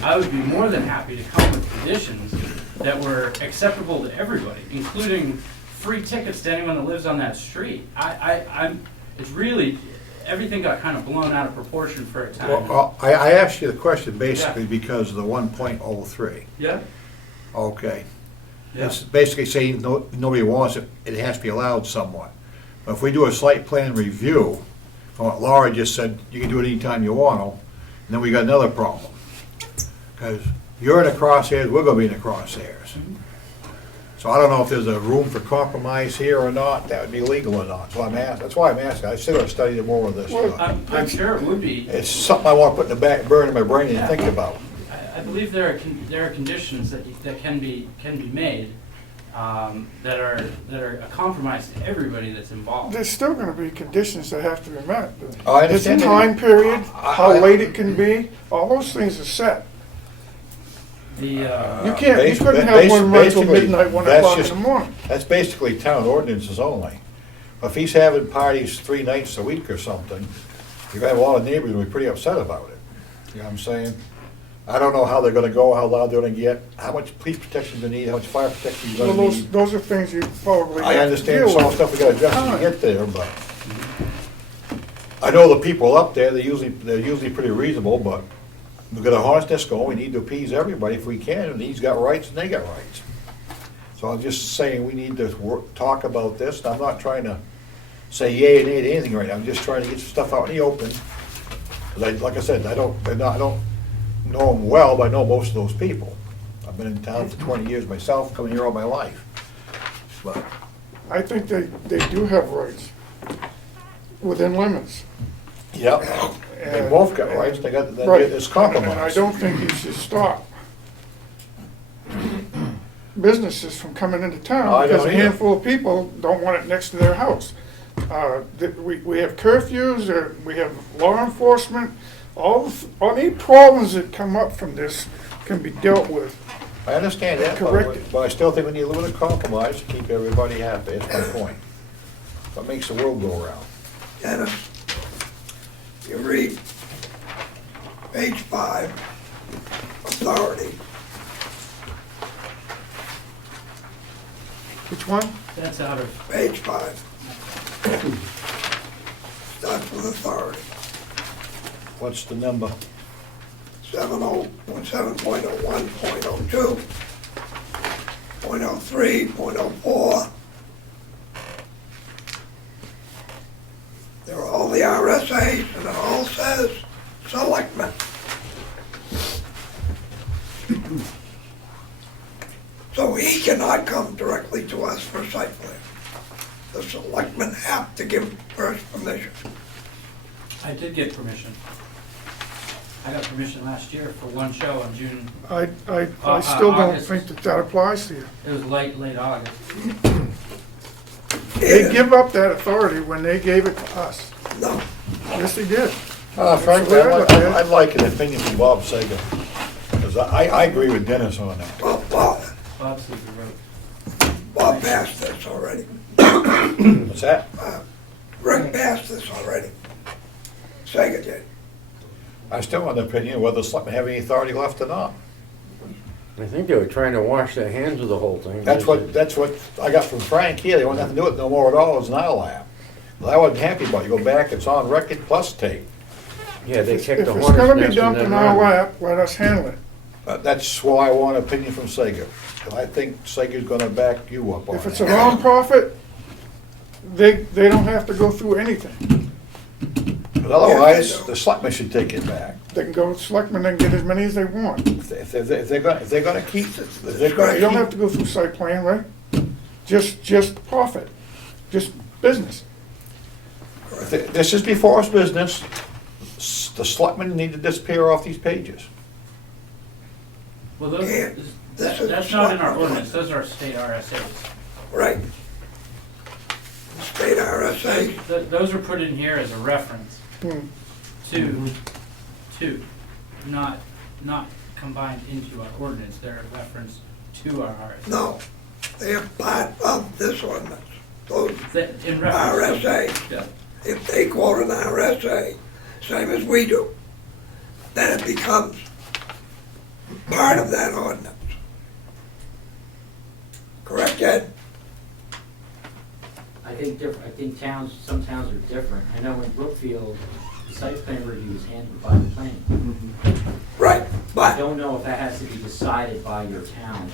I would be more than happy to come with conditions that were acceptable to everybody, including free tickets to anyone that lives on that street. It's really, everything got kind of blown out of proportion for a time. Well, I asked you the question basically because of the 1.03. Yeah? Okay. Yeah. It's basically saying nobody wants it, it has to be allowed somewhat. But if we do a site plan review, from what Laura just said, you can do it anytime you want to, and then we got another problem. Because you're in the crosshairs, we're gonna be in the crosshairs. So I don't know if there's a room for compromise here or not, that would be legal or not. So that's why I'm asking. I still gotta study more of this stuff. I'm sure it would be. It's something I want to put in the back burner of my brain and think about. I believe there are conditions that can be made that are a compromise to everybody that's involved. There's still gonna be conditions that have to be met. I It's a understand that. time period, how late it can be, all those things are set. You couldn't have one run till midnight, 1 o'clock in the morning. That's basically town ordinances only. If he's having parties 3 nights a week or something, you're gonna have a lot of neighbors who be pretty upset about it. You know what I'm saying? I don't know how they're gonna go, how loud they're gonna get, how much police protection they need, how much fire protection you're Well, gonna need. those are things you probably I have to understand deal it's all with. stuff we gotta address when we get there, but I know the people up there, they're usually pretty reasonable, but we've got a horse that's going, we need to appease everybody if we can, and he's got rights and they got rights. So I'm just saying, we need to talk about this, and I'm not trying to say yay and nay to anything right now, I'm just trying to get some stuff out in the open. 'Cause like I said, I don't know them well, but I know most of those people. I've been in town for 20 years myself, coming here all my life. But I think they do have rights, within limits. Yep, they both got rights, they got, Right. there's compromise. And I don't think you should stop businesses from coming into I town don't because a either. handful of people don't want it next to their house. We have curfews, we have law enforcement, any problems that come up from this can be dealt with. I understand that, Correct. but I still think we need a little bit of compromise to keep everybody happy, that's my point. What makes the world go around. Dennis, you read page 5, authority. Which one? That's out of, Page 5. Starts with authority. What's the number? 7.01.02, 0.03, 0.04. There are all the RSAs, and it all says selectmen. So he cannot come directly to us for a site plan. The selectmen have to give first permission. I did get permission. I got permission last year for one show on June, I still don't August. think that applies to you. it was late August. They give up that authority when they gave it to us. No, Yes, they did. Frankly, I'd like an opinion from Bob Sager, because I agree with Dennis on that. Well, Bob sees the road. Bob passed this already. What's that? Rick passed this already. Sega did. I still want an opinion whether the selectmen have any authority left or not. I think they were trying to wash their hands of the whole thing. That's what I got from Frank here. They want nothing to do with it no more at all. It's not allowed. Well, I wasn't happy about it. You go back, it's on record plus tape. Yeah, they If kicked the it's hornet's gonna be nest and dumped then in our ran. lap, let us handle it. That's why I want an opinion from Sager. And I think Sager's gonna back you up on If it's a that. non-profit, they don't have to go through anything. But otherwise, the selectmen should take it back. They can go to selectmen and get as many as they want. If they're gonna keep, if they're You gonna don't have keep, to go through site plan, right? Just profit, just business. this is before us business, the selectmen need to disappear off these pages. Well, those, Yeah, this is that's not in our selectmen. ordinance, those are state RSAs. Right. State RSA, Those are put in here as a reference Hmm. to, not combined into our ordinance, they're a reference to our RSA. no, they are part of this ordinance. Those In reference to. RSA, Yeah. if they quote an RSA, same as we do, then it becomes part of that ordinance. Correct, Ed? I think towns, some towns are different. I know in Brookfield, the site plan review is handled by the planning. Right, I but don't know if that has to be decided by your town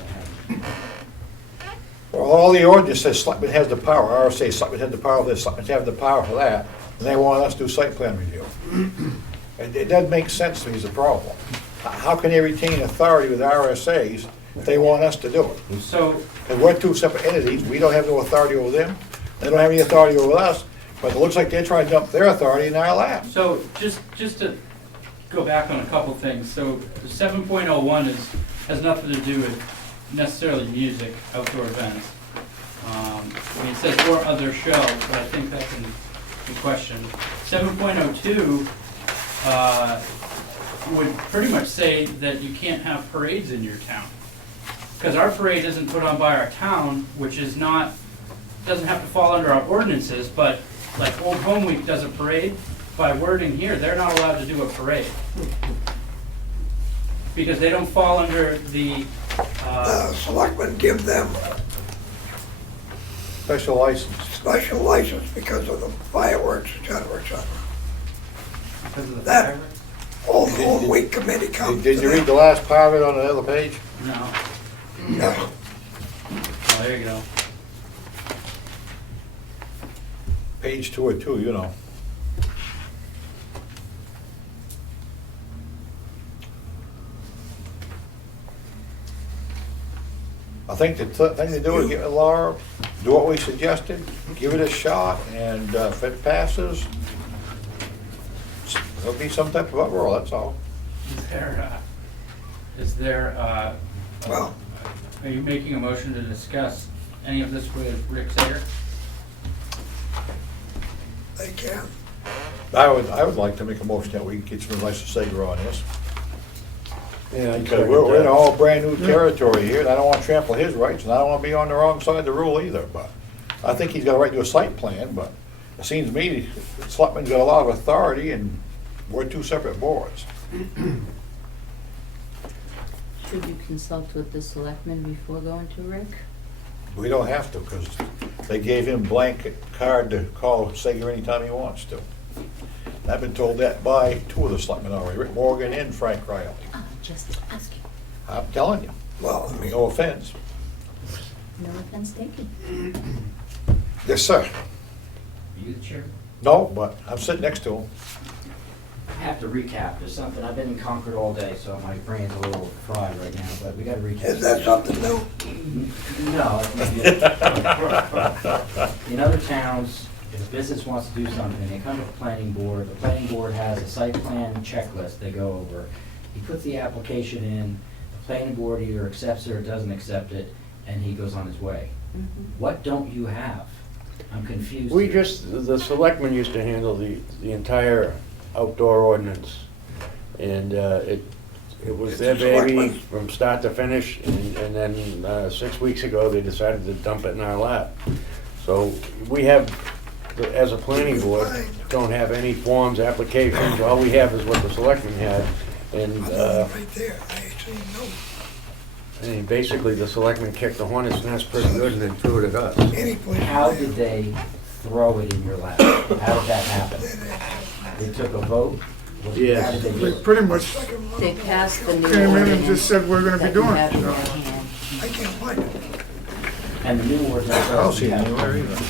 to have. Well, all the ordinance says selectmen has the power, RSA, selectmen have the power for this, selectmen have the power for that, and they want us to do site plan review. It doesn't make sense to me is the problem. How can they retain authority with RSAs if they want us to do it? So, And we're two separate entities, we don't have no authority over them, they don't have any authority over us, but it looks like they're trying to dump their authority in our lap. so just to go back on a couple things, so the 7.01 has nothing to do with necessarily music, outdoor events. I mean, it says or other show, but I think that can be questioned. 7.02 would pretty much say that you can't have parades in your town. Because our parade isn't put on by our town, which is not, doesn't have to fall under our ordinances, but like Old Home Week does a parade, by wording here, they're not allowed to do a parade. Because they don't fall under the, selectmen give them Special license. special license because of the fireworks, et cetera, et cetera. because of the That- fireworks. Old Home Week Committee comes Did to you read them. the last part of it on the other page? No. Yeah. Oh, there you go. Page 2 or 2, you know. I think the thing to do is get with Laura, do what we suggested, give it a shot, and if it passes, there'll be some type of uproar, that's all. Is there, Well, are you making a motion to discuss any of this with Rick Sager? they can. I would like to make a motion that we can get some advice to Sager on this. Yeah, I'd Because second we're in that. all brand new territory here, and I don't want to trample his rights, and I don't want to be on the wrong side of the rule either, but I think he's got a right to a site plan, but it seems to me the selectmen's got a lot of authority, and we're two separate boards. Should you consult with the selectmen before going to Rick? We don't have to, because they gave him blank card to call Sager anytime he wants to. And I've been told that by two of the selectmen already, Rick Morgan and Frank Riley. Just asking. I'm telling you, Well, I mean, no offense. No offense taken. Yes, sir. You the chair? No, but I'm sitting next to him. I have to recap. There's something, I've been in Concord all day, so my brain's a little fried right now, but we gotta recap. is that something new? No. In other towns, if a business wants to do something, they come to the planning board. The planning board has a site plan checklist they go over. He puts the application in, the planning board either accepts it or doesn't accept it, and he goes on his way. What don't you have? I'm confused. We just, the selectmen used to handle the entire outdoor ordinance. And it was It's their the baby selectmen's. from start to finish, and then 6 weeks ago, they decided to dump it in our lap. So we have, as a planning board, don't have any forms, applications, all we have is what the selectmen had. And, I know right there, I ain't seen no, I mean, basically, the selectmen kicked the hornet's nest pretty good and then threw it at us. any place. How did they throw it in your lap? How did that happen? They took a vote? Yes. How did they do They it? pretty much They passed the new came in and ordinance just said, we're gonna be that you doing have in your it. hand. I can't find it. And the new ordinance I don't see it doesn't anywhere have. either.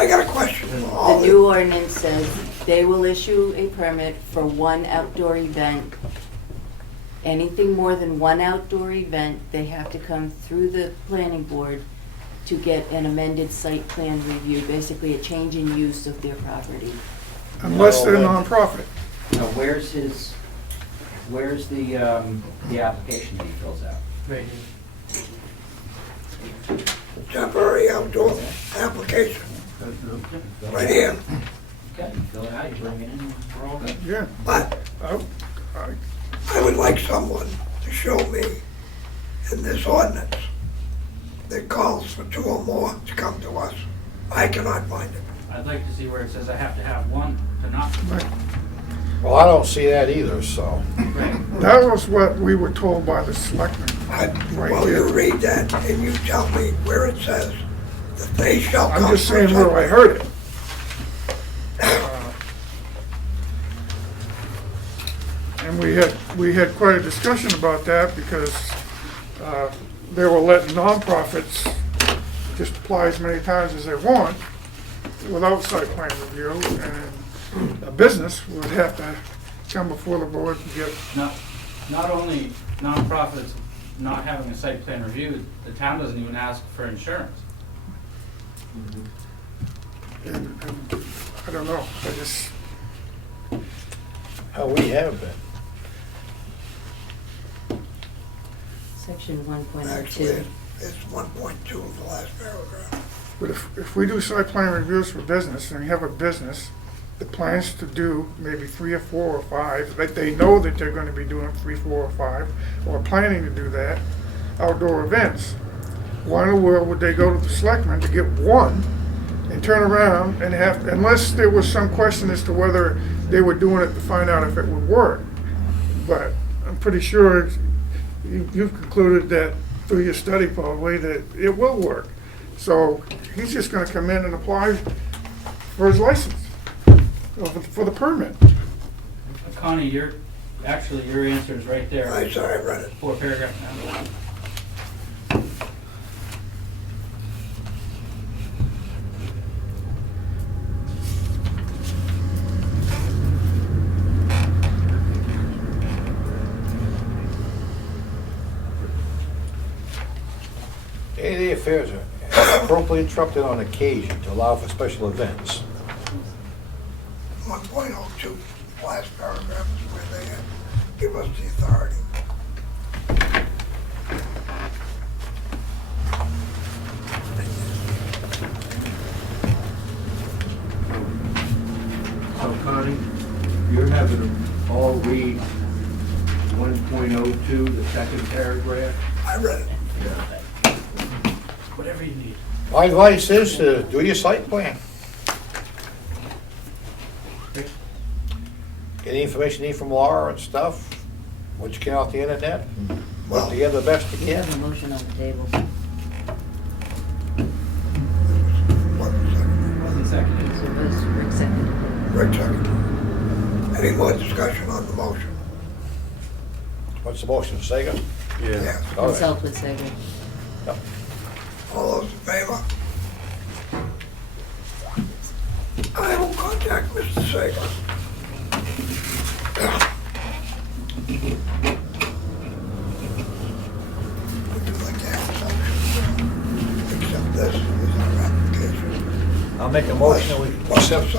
I got a question for all The of new ordinance says they will issue a permit for one outdoor event. Anything more than one outdoor event, they have to come through the planning board to get an amended site plan review, basically a change in use of their property. Unless they're nonprofit. Now, where's the application that he fills out? Right here. temporary outdoor application, right here. Okay, fill it out, you bring it in, we're all good. Yeah. But I would like someone to show me in this ordinance that calls for two or more to come to us. I cannot find it. I'd like to see where it says I have to have one to not. Right. Well, I don't see that either, so. That was what we were told by the selectmen. Well, you read that and you tell me where it says that they shall come. I'm just for saying where I heard it. And we had quite a discussion about that because they were letting nonprofits just apply as many times as they want without site plan review, and a business would have to come before the board and get. Not only nonprofits not having a site plan review, the town doesn't even ask for insurance. And I don't know, I just, How we have been. Section 1.02. Actually, it's 1.2 of the last paragraph. but if we do site plan reviews for business, and you have a business that plans to do maybe 3 or 4 or 5, that they know that they're gonna be doing 3, 4, or 5, or planning to do that, outdoor events, why in the world would they go to the selectmen to get one and turn around and have, unless there was some question as to whether they were doing it to find out if it would work. But I'm pretty sure you've concluded that through your study probably that it will work. So he's just gonna come in and apply for his license, or for the permit. Connie, your answer is right there. I'm sorry, I read it. 4 paragraphs down. Any of the affairs are appropriately interrupted on occasion to allow for special events. 1.02, last paragraph is where they give us the authority. So Connie, you're having them all read 1.02, the second paragraph? I read it. Whatever you need. My advice is to do your site plan. Get the information you need from Laura and stuff, what you can off the internet, put together the best you We can. have a motion on the table. Wasn't seconded. So it was Rick seconded. Rick second. Any more discussion on the motion? What's the motion, Sega? Yes. All right. Consult with Sagan. Yep. All those in favor? I will contact Mr. Sager. Would you like to have a motion? Accept this as our application. I'll make a motion that we accept the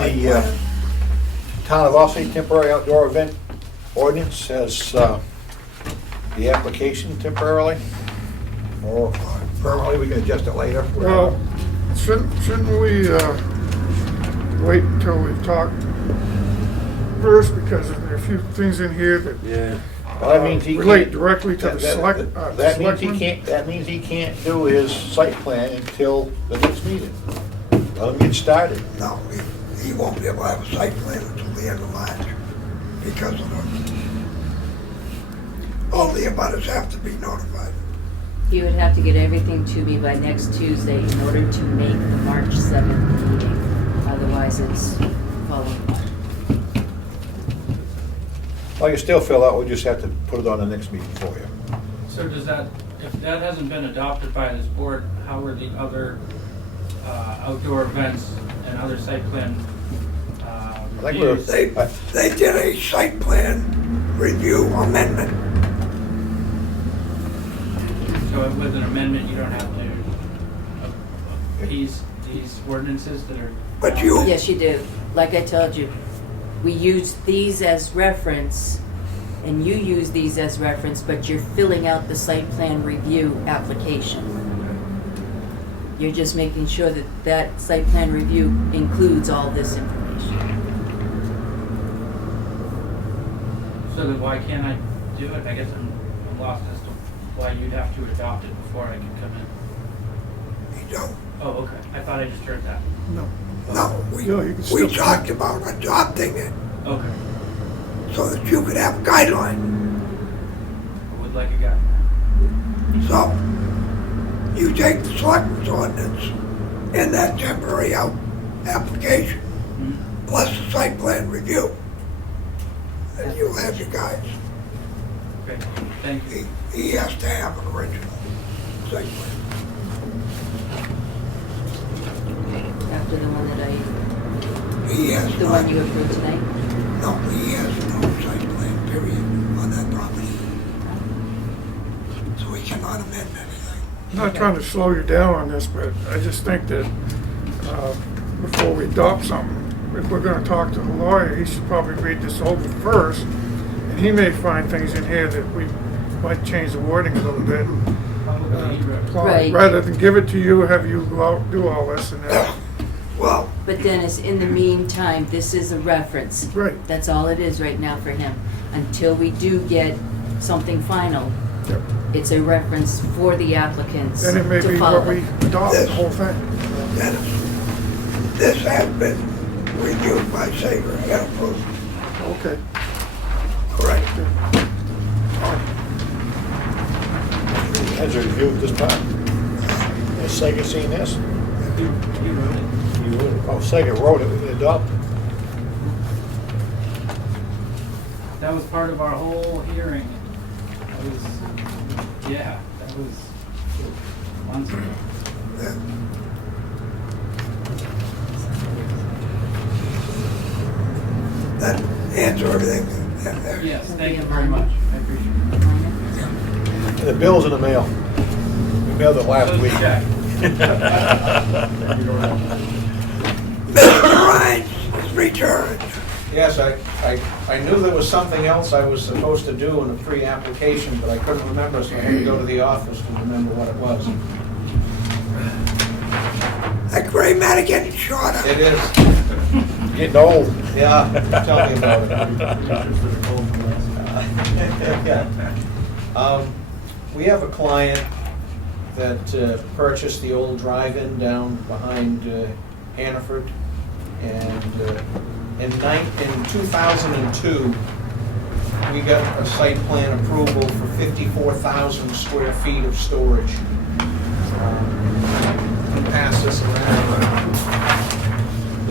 Town of Ossipee temporary outdoor event ordinance as the application temporarily, or permanently, we can adjust it later. Well, shouldn't we wait until we've talked first because there are a few things in here that Yeah. Well, that means he relate can't- directly to the That means he selectmen. can't, that means he can't do his site plan until the next meeting. Let him get started. No, he won't be able to have a site plan until the end of March because of all the abutters have to be notified. He would have to get everything to me by next Tuesday in order to make the March 7th meeting. Otherwise, it's following March. Well, you still fill out, we just have to put it on the next meeting for you. So does that, if that hasn't been adopted by this board, how are the other outdoor events and other site plan I think we're- reviews? They did a site plan review amendment. So with an amendment, you don't have to appease these ordinances that are. But you, Yes, you do. Like I told you, we use these as reference, and you use these as reference, but you're filling out the site plan review application. You're just making sure that that site plan review includes all this information. So then why can't I do it? I guess I'm lost as to why you'd have to adopt it before I could come in. you don't, Oh, okay. I thought I just heard that. No. no, Yeah, you can we still- talked about adopting it Okay. so that you could have a guideline. I would like a guy. So, you take the selectmen's ordinance in that temporary application, plus the site plan review, and you'll have your guys. Okay. Thank you. He has to have an original site plan. After the one that He has the not, one you approved tonight? no, he has no site plan, period, on that property. So he cannot amend anything. I'm not trying to slow you down on this, but I just think that before we adopt something, if we're gonna talk to the lawyer, he should probably read this over first, and he may find things in here that we might change the wording a little bit. Right. Rather than give it to you, have you go out, do all this, and then, Well, But Dennis, in the meantime, this is a reference. right. That's all it is right now for him. Until we do get something final, Yep. it's a reference for the applicants Then it may to be follow. what we adopt, the whole thing. Dennis, this has been reviewed by Sager and approved, Okay. correct? Has a review of this part. Has Sega seen this? You wrote it. Oh, Sega wrote it, we adopted it. That was part of our whole hearing. That was, yeah, that was months ago. Yeah. That answer everything. Yes, thank you very much. I appreciate it. And the bill's in the mail. We mailed it last So week. check. Mr. Rhines is returned. Yes, I knew there was something else I was supposed to do in the pre-application, but I couldn't remember, so I had to go to the office to remember what it was. That gray matter getting shorter. It is, Getting old. yeah, tell me about it. We have a client that purchased the old drive-in down behind Hannaford, and in 2002, we got a site plan approval for 54,000 square feet of storage. Pass this around.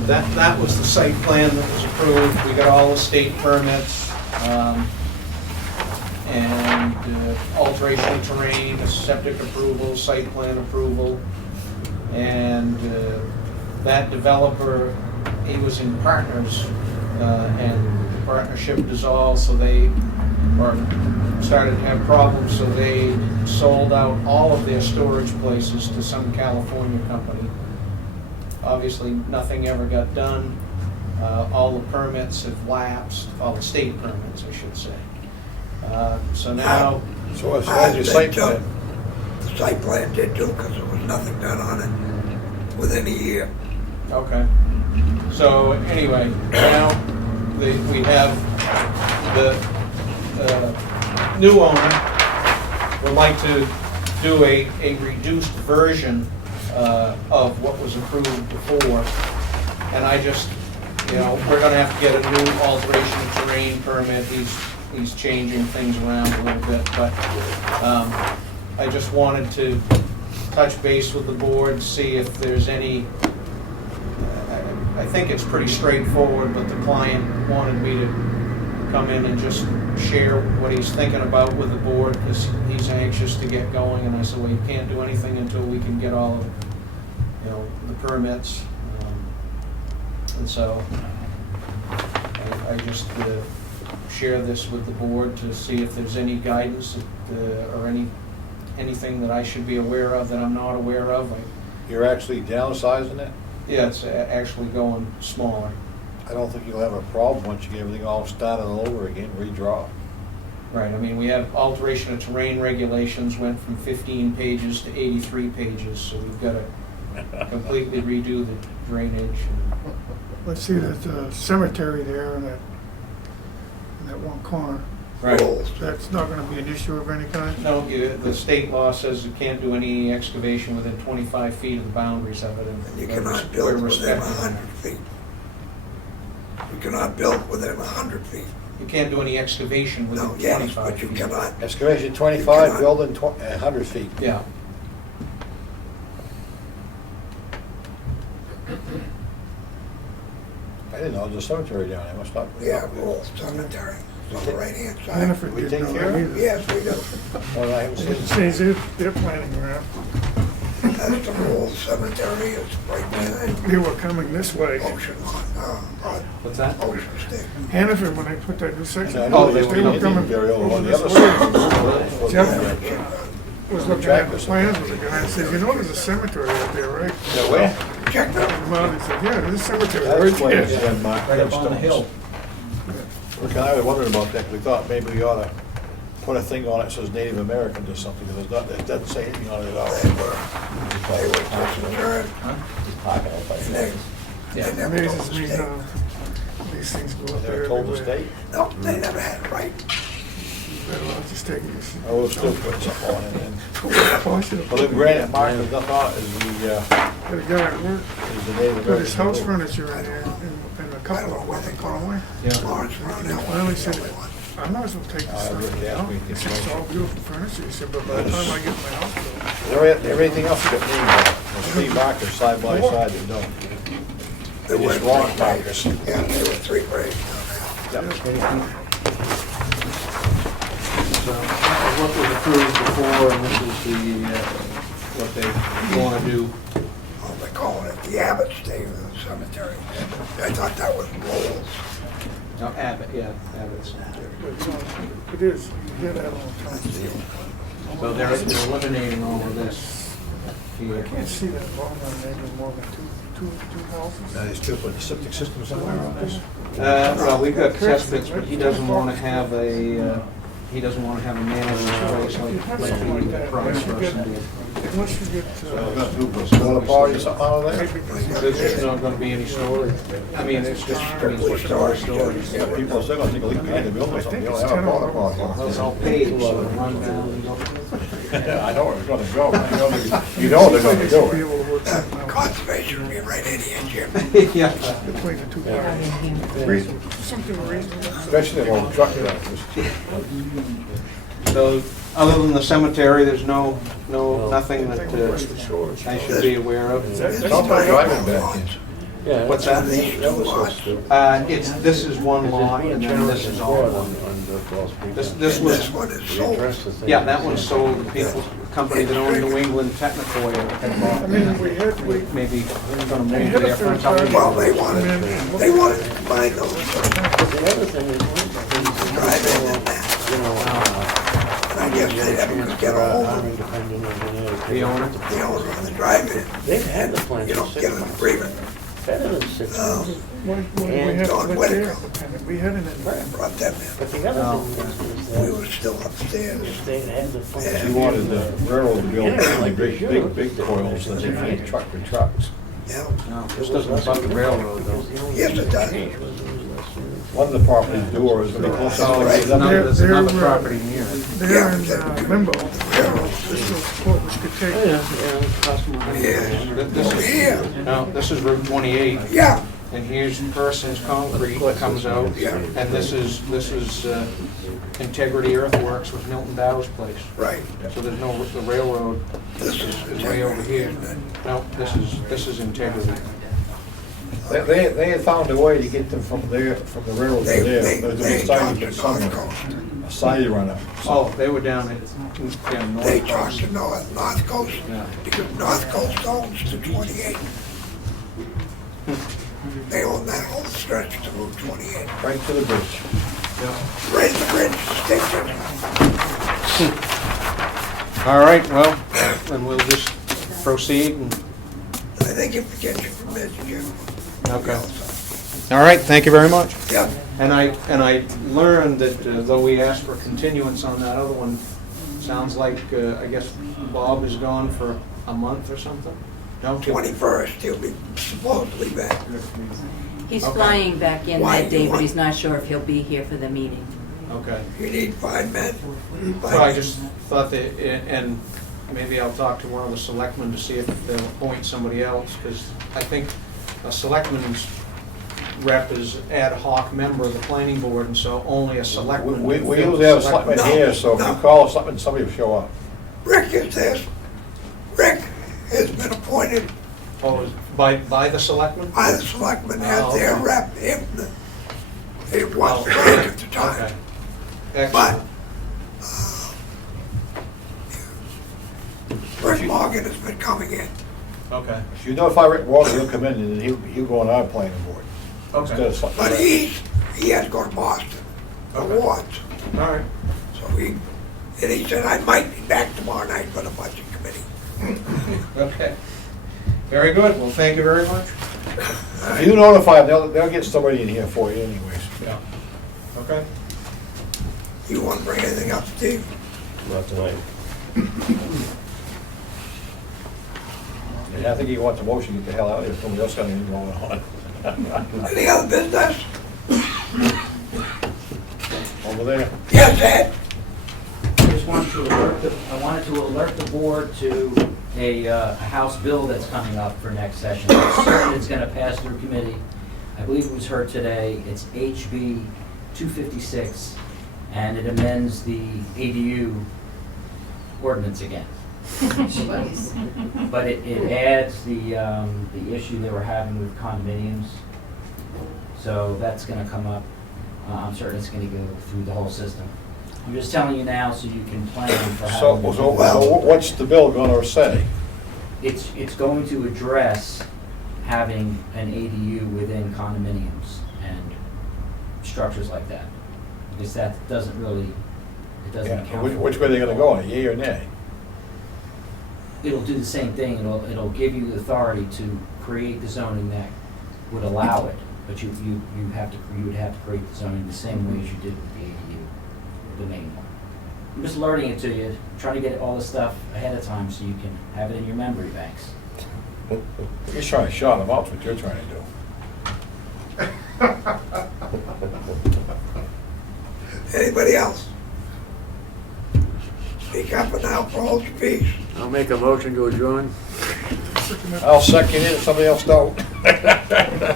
But that was the site plan that was approved. We got all the state permits, and alteration of terrain, a septic approval, site plan approval. And that developer, he was in partners, and the partnership dissolved, so they started to have problems, so they sold out all of their storage places to some California company. Obviously, nothing ever got done. All the permits have lapsed, all the state permits, I should say. So now, So as your site plan. The site plan did too, because there was nothing done on it within a year. okay. So anyway, now we have the new owner would like to do a reduced version of what was approved before. And I just, you know, we're gonna have to get a new alteration of terrain permit. He's changing things around a little bit, but I just wanted to touch base with the board, see if there's any, I think it's pretty straightforward, but the client wanted me to come in and just share what he's thinking about with the board, because he's anxious to get going, and I said, well, you can't do anything until we can get all of, you know, the permits. And so I just share this with the board to see if there's any guidance or anything that I should be aware of that I'm not aware of. You're actually downsizing it? Yeah, it's actually going smaller. I don't think you'll have a problem once you get everything all started all over again, redraw. Right, I mean, we have alteration of terrain regulations went from 15 pages to 83 pages, so we've got to completely redo the drainage. Let's see that cemetery there in that one corner. Right. That's not gonna be an issue of any kind? No, the state law says you can't do any excavation within 25 feet of the boundaries of it. And You cannot build within 100 feet. You cannot build within 100 feet. You can't do any excavation within No, 25 yes, but you feet. cannot. Excavation 25, building 100 feet. Yeah. I didn't know, there's a cemetery down there, must not. Yeah, Rural Cemetery, it's on the right-hand side. Hannaford We didn't take know care that of either. Yes, we do. Well, I haven't seen It it. says they're planning around. That's the Rural Cemetery, it's right behind They were coming this way. Ocean, What's that? Ocean State. Hannaford, when they put that new section, I know they they were coming burial over on the this other way. side. Jeff was looking at the plans with the guy and says, you know, there's a cemetery out there, right? Yeah, where? Check that. Well, he said, yeah, there's a cemetery That right explains there. them, Mark. Right up on the hill. Look, I was wondering about that, 'cause we thought maybe we ought to put a thing on it that says Native Americans or something, because it doesn't say anything on it at all. They were just adjourned. Pocket, I'll find it. They never told Amazes the me state. how these things go up They there never told the everywhere. state? No, they never had it right. Better not just take it. I will still put something on it, and, Oh, I should have well, the put granite mark is not, is a guy at work, the Native put his house American. furniture in there, and a couple of them went and gone away. Lawrence Brown, And he finally said, I might as well take this I stuff really asked down. me He to said, it's know. all beautiful furniture. He said, but by the time I get my house built, Everything else got named on it. There's three markers side by side that don't. They They were just lawn three markers. graves. Yeah, they were three graves down So, what was approved before, and this is the, what they want to do. there. Oh, they call it the Abbott State Cemetery. I thought that was Lowell's. No, Abbott, yeah, Abbott's. but, it is, you get that all the time. So they're eliminating all of this I here. can't see that long on maybe more than two houses. That is true, but the septic system somewhere on this. Well, we've got test pits, but he doesn't want to have a, he doesn't want to have a managed place like the Price or something. Unless you get, Porta potty or something out of there? There's just not going to be any storage. I mean, it's just storage. Yeah, people are still gonna take a leak behind the building or something, you don't have a porta potty. It's all paved, so it runs down. Yeah, I know where it's gonna go, you know they're gonna do be it. able to work something out Conservation would be right in here, Jim. Yeah. between the two parties. Something reasonable. Especially an old truck drivers. So, other than the cemetery, there's nothing that I should be aware of. It's not my driving back in. Yeah. What's that? That was supposed to. This is one lot, and then this is all one. This was, This one is sold. yeah, that one sold to people, company that owned New England Technical had bought I mean, that. we had, Maybe gonna we move had a there third for party. something. Well, they wanted to combine those, The other thing is, drive in and that. And I guess they never could get a hold our of independent engineer. The owner? the owner of the drive-in. They've had the plan You for don't 6 get an months. agreement. Better than 6 months. When we And had, Don let's Whitaker. say, we had an, Brought them But in. the other thing is We that were still upstairs. if they had the Yeah. She wanted the railroad to build Yeah, like big, they big, should. big coils that they feed truck for trucks. Yeah. No, this doesn't abut the railroad though. Yes, it does. one of the properties do, or is gonna be close to Oh, something. there's another property near it. They're in limbo. This is what we could take. This is, Here, no, this is Route 28, yeah, and here's Parsons Concrete that comes out, Yeah. and this is Integrity Earthworks with Milton Dow's place. right. So there's no, the railroad This is way over here. No, this is Integrity. They had found a way to get them from there, from the railroad to They, there. they, There's a they side talked to North somewhere, Coast. a side runner. Oh, they were down at, They North talked Coast. to North Coast, Yeah. because North Coast owns the 28. They own that whole stretch to Route 28. Right to the bridge. Right at the bridge, station. All right, well, then we'll just proceed and. I think if we get your permission, Jim. Okay. All right, thank you very much. Yeah, And I learned that though we asked for continuance on that other one, sounds like, I guess Bob is gone for a month or something? No? 21st, he'll be supposedly back. He's Okay. flying back in Why that day, you but want- he's not sure if he'll be here for the meeting. Okay. You need 5 men. Well, I just thought that, and maybe I'll talk to one of the selectmen to see if they'll appoint somebody else, because I think a selectman's rep is ad hoc member of the planning board, and so only a selectman. We can fill usually the have a selectman No, here, so if you no. call something, somebody will show up. Rick is this. Rick has been appointed Oh, by the selectmen? by the selectmen as Oh, their okay. rep if it was Oh, Rick at the Okay. time. Excellent. Rick Morgan has been coming in. Okay. If you notify Rick Walker, he'll come in and he'll go on our planning board. Instead Okay. of selectmen. But he had to go to Boston for Okay. awards. All right. So he said, I might be back tomorrow night for the budget committee. Okay. Very good. Well, thank you very much. If you notify them, they'll get somebody in here for you anyways. Yeah. Okay. You want to bring anything up, Steve? Not tonight. And I think he wants a motion to get the hell out of here, somebody else got anything going on. Any other business? Over there. Yes, Ed? I wanted to alert the board to a House bill that's coming up for next session. I'm certain it's gonna pass through committee. I believe it was heard today. It's HB 256, and it amends the ADU ordinance again. But it adds the issue they were having with condominiums. So that's gonna come up. I'm certain it's gonna go through the whole system. I'm just telling you now so you can plan for So, how. so what's the bill gonna say? It's going to address having an ADU within condominiums and structures like that. Because that doesn't really, it doesn't Yeah, account for. which way they gonna go, yea or nay? It'll do the same thing, it'll give you the authority to create the zoning that would allow it, but you would have to create the zoning the same way as you did with the ADU, the main one. I'm just alerting it to you, trying to get all this stuff ahead of time so you can have it in your memory banks. You're trying to shut them up, that's what you're trying to do. Anybody else? Speak up and now for hold your peace. I'll make a motion to adjourn. I'll second it if somebody else don't.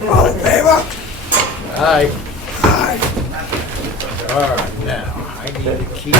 All in favor? Aye. Aye. All right, now, I need to keep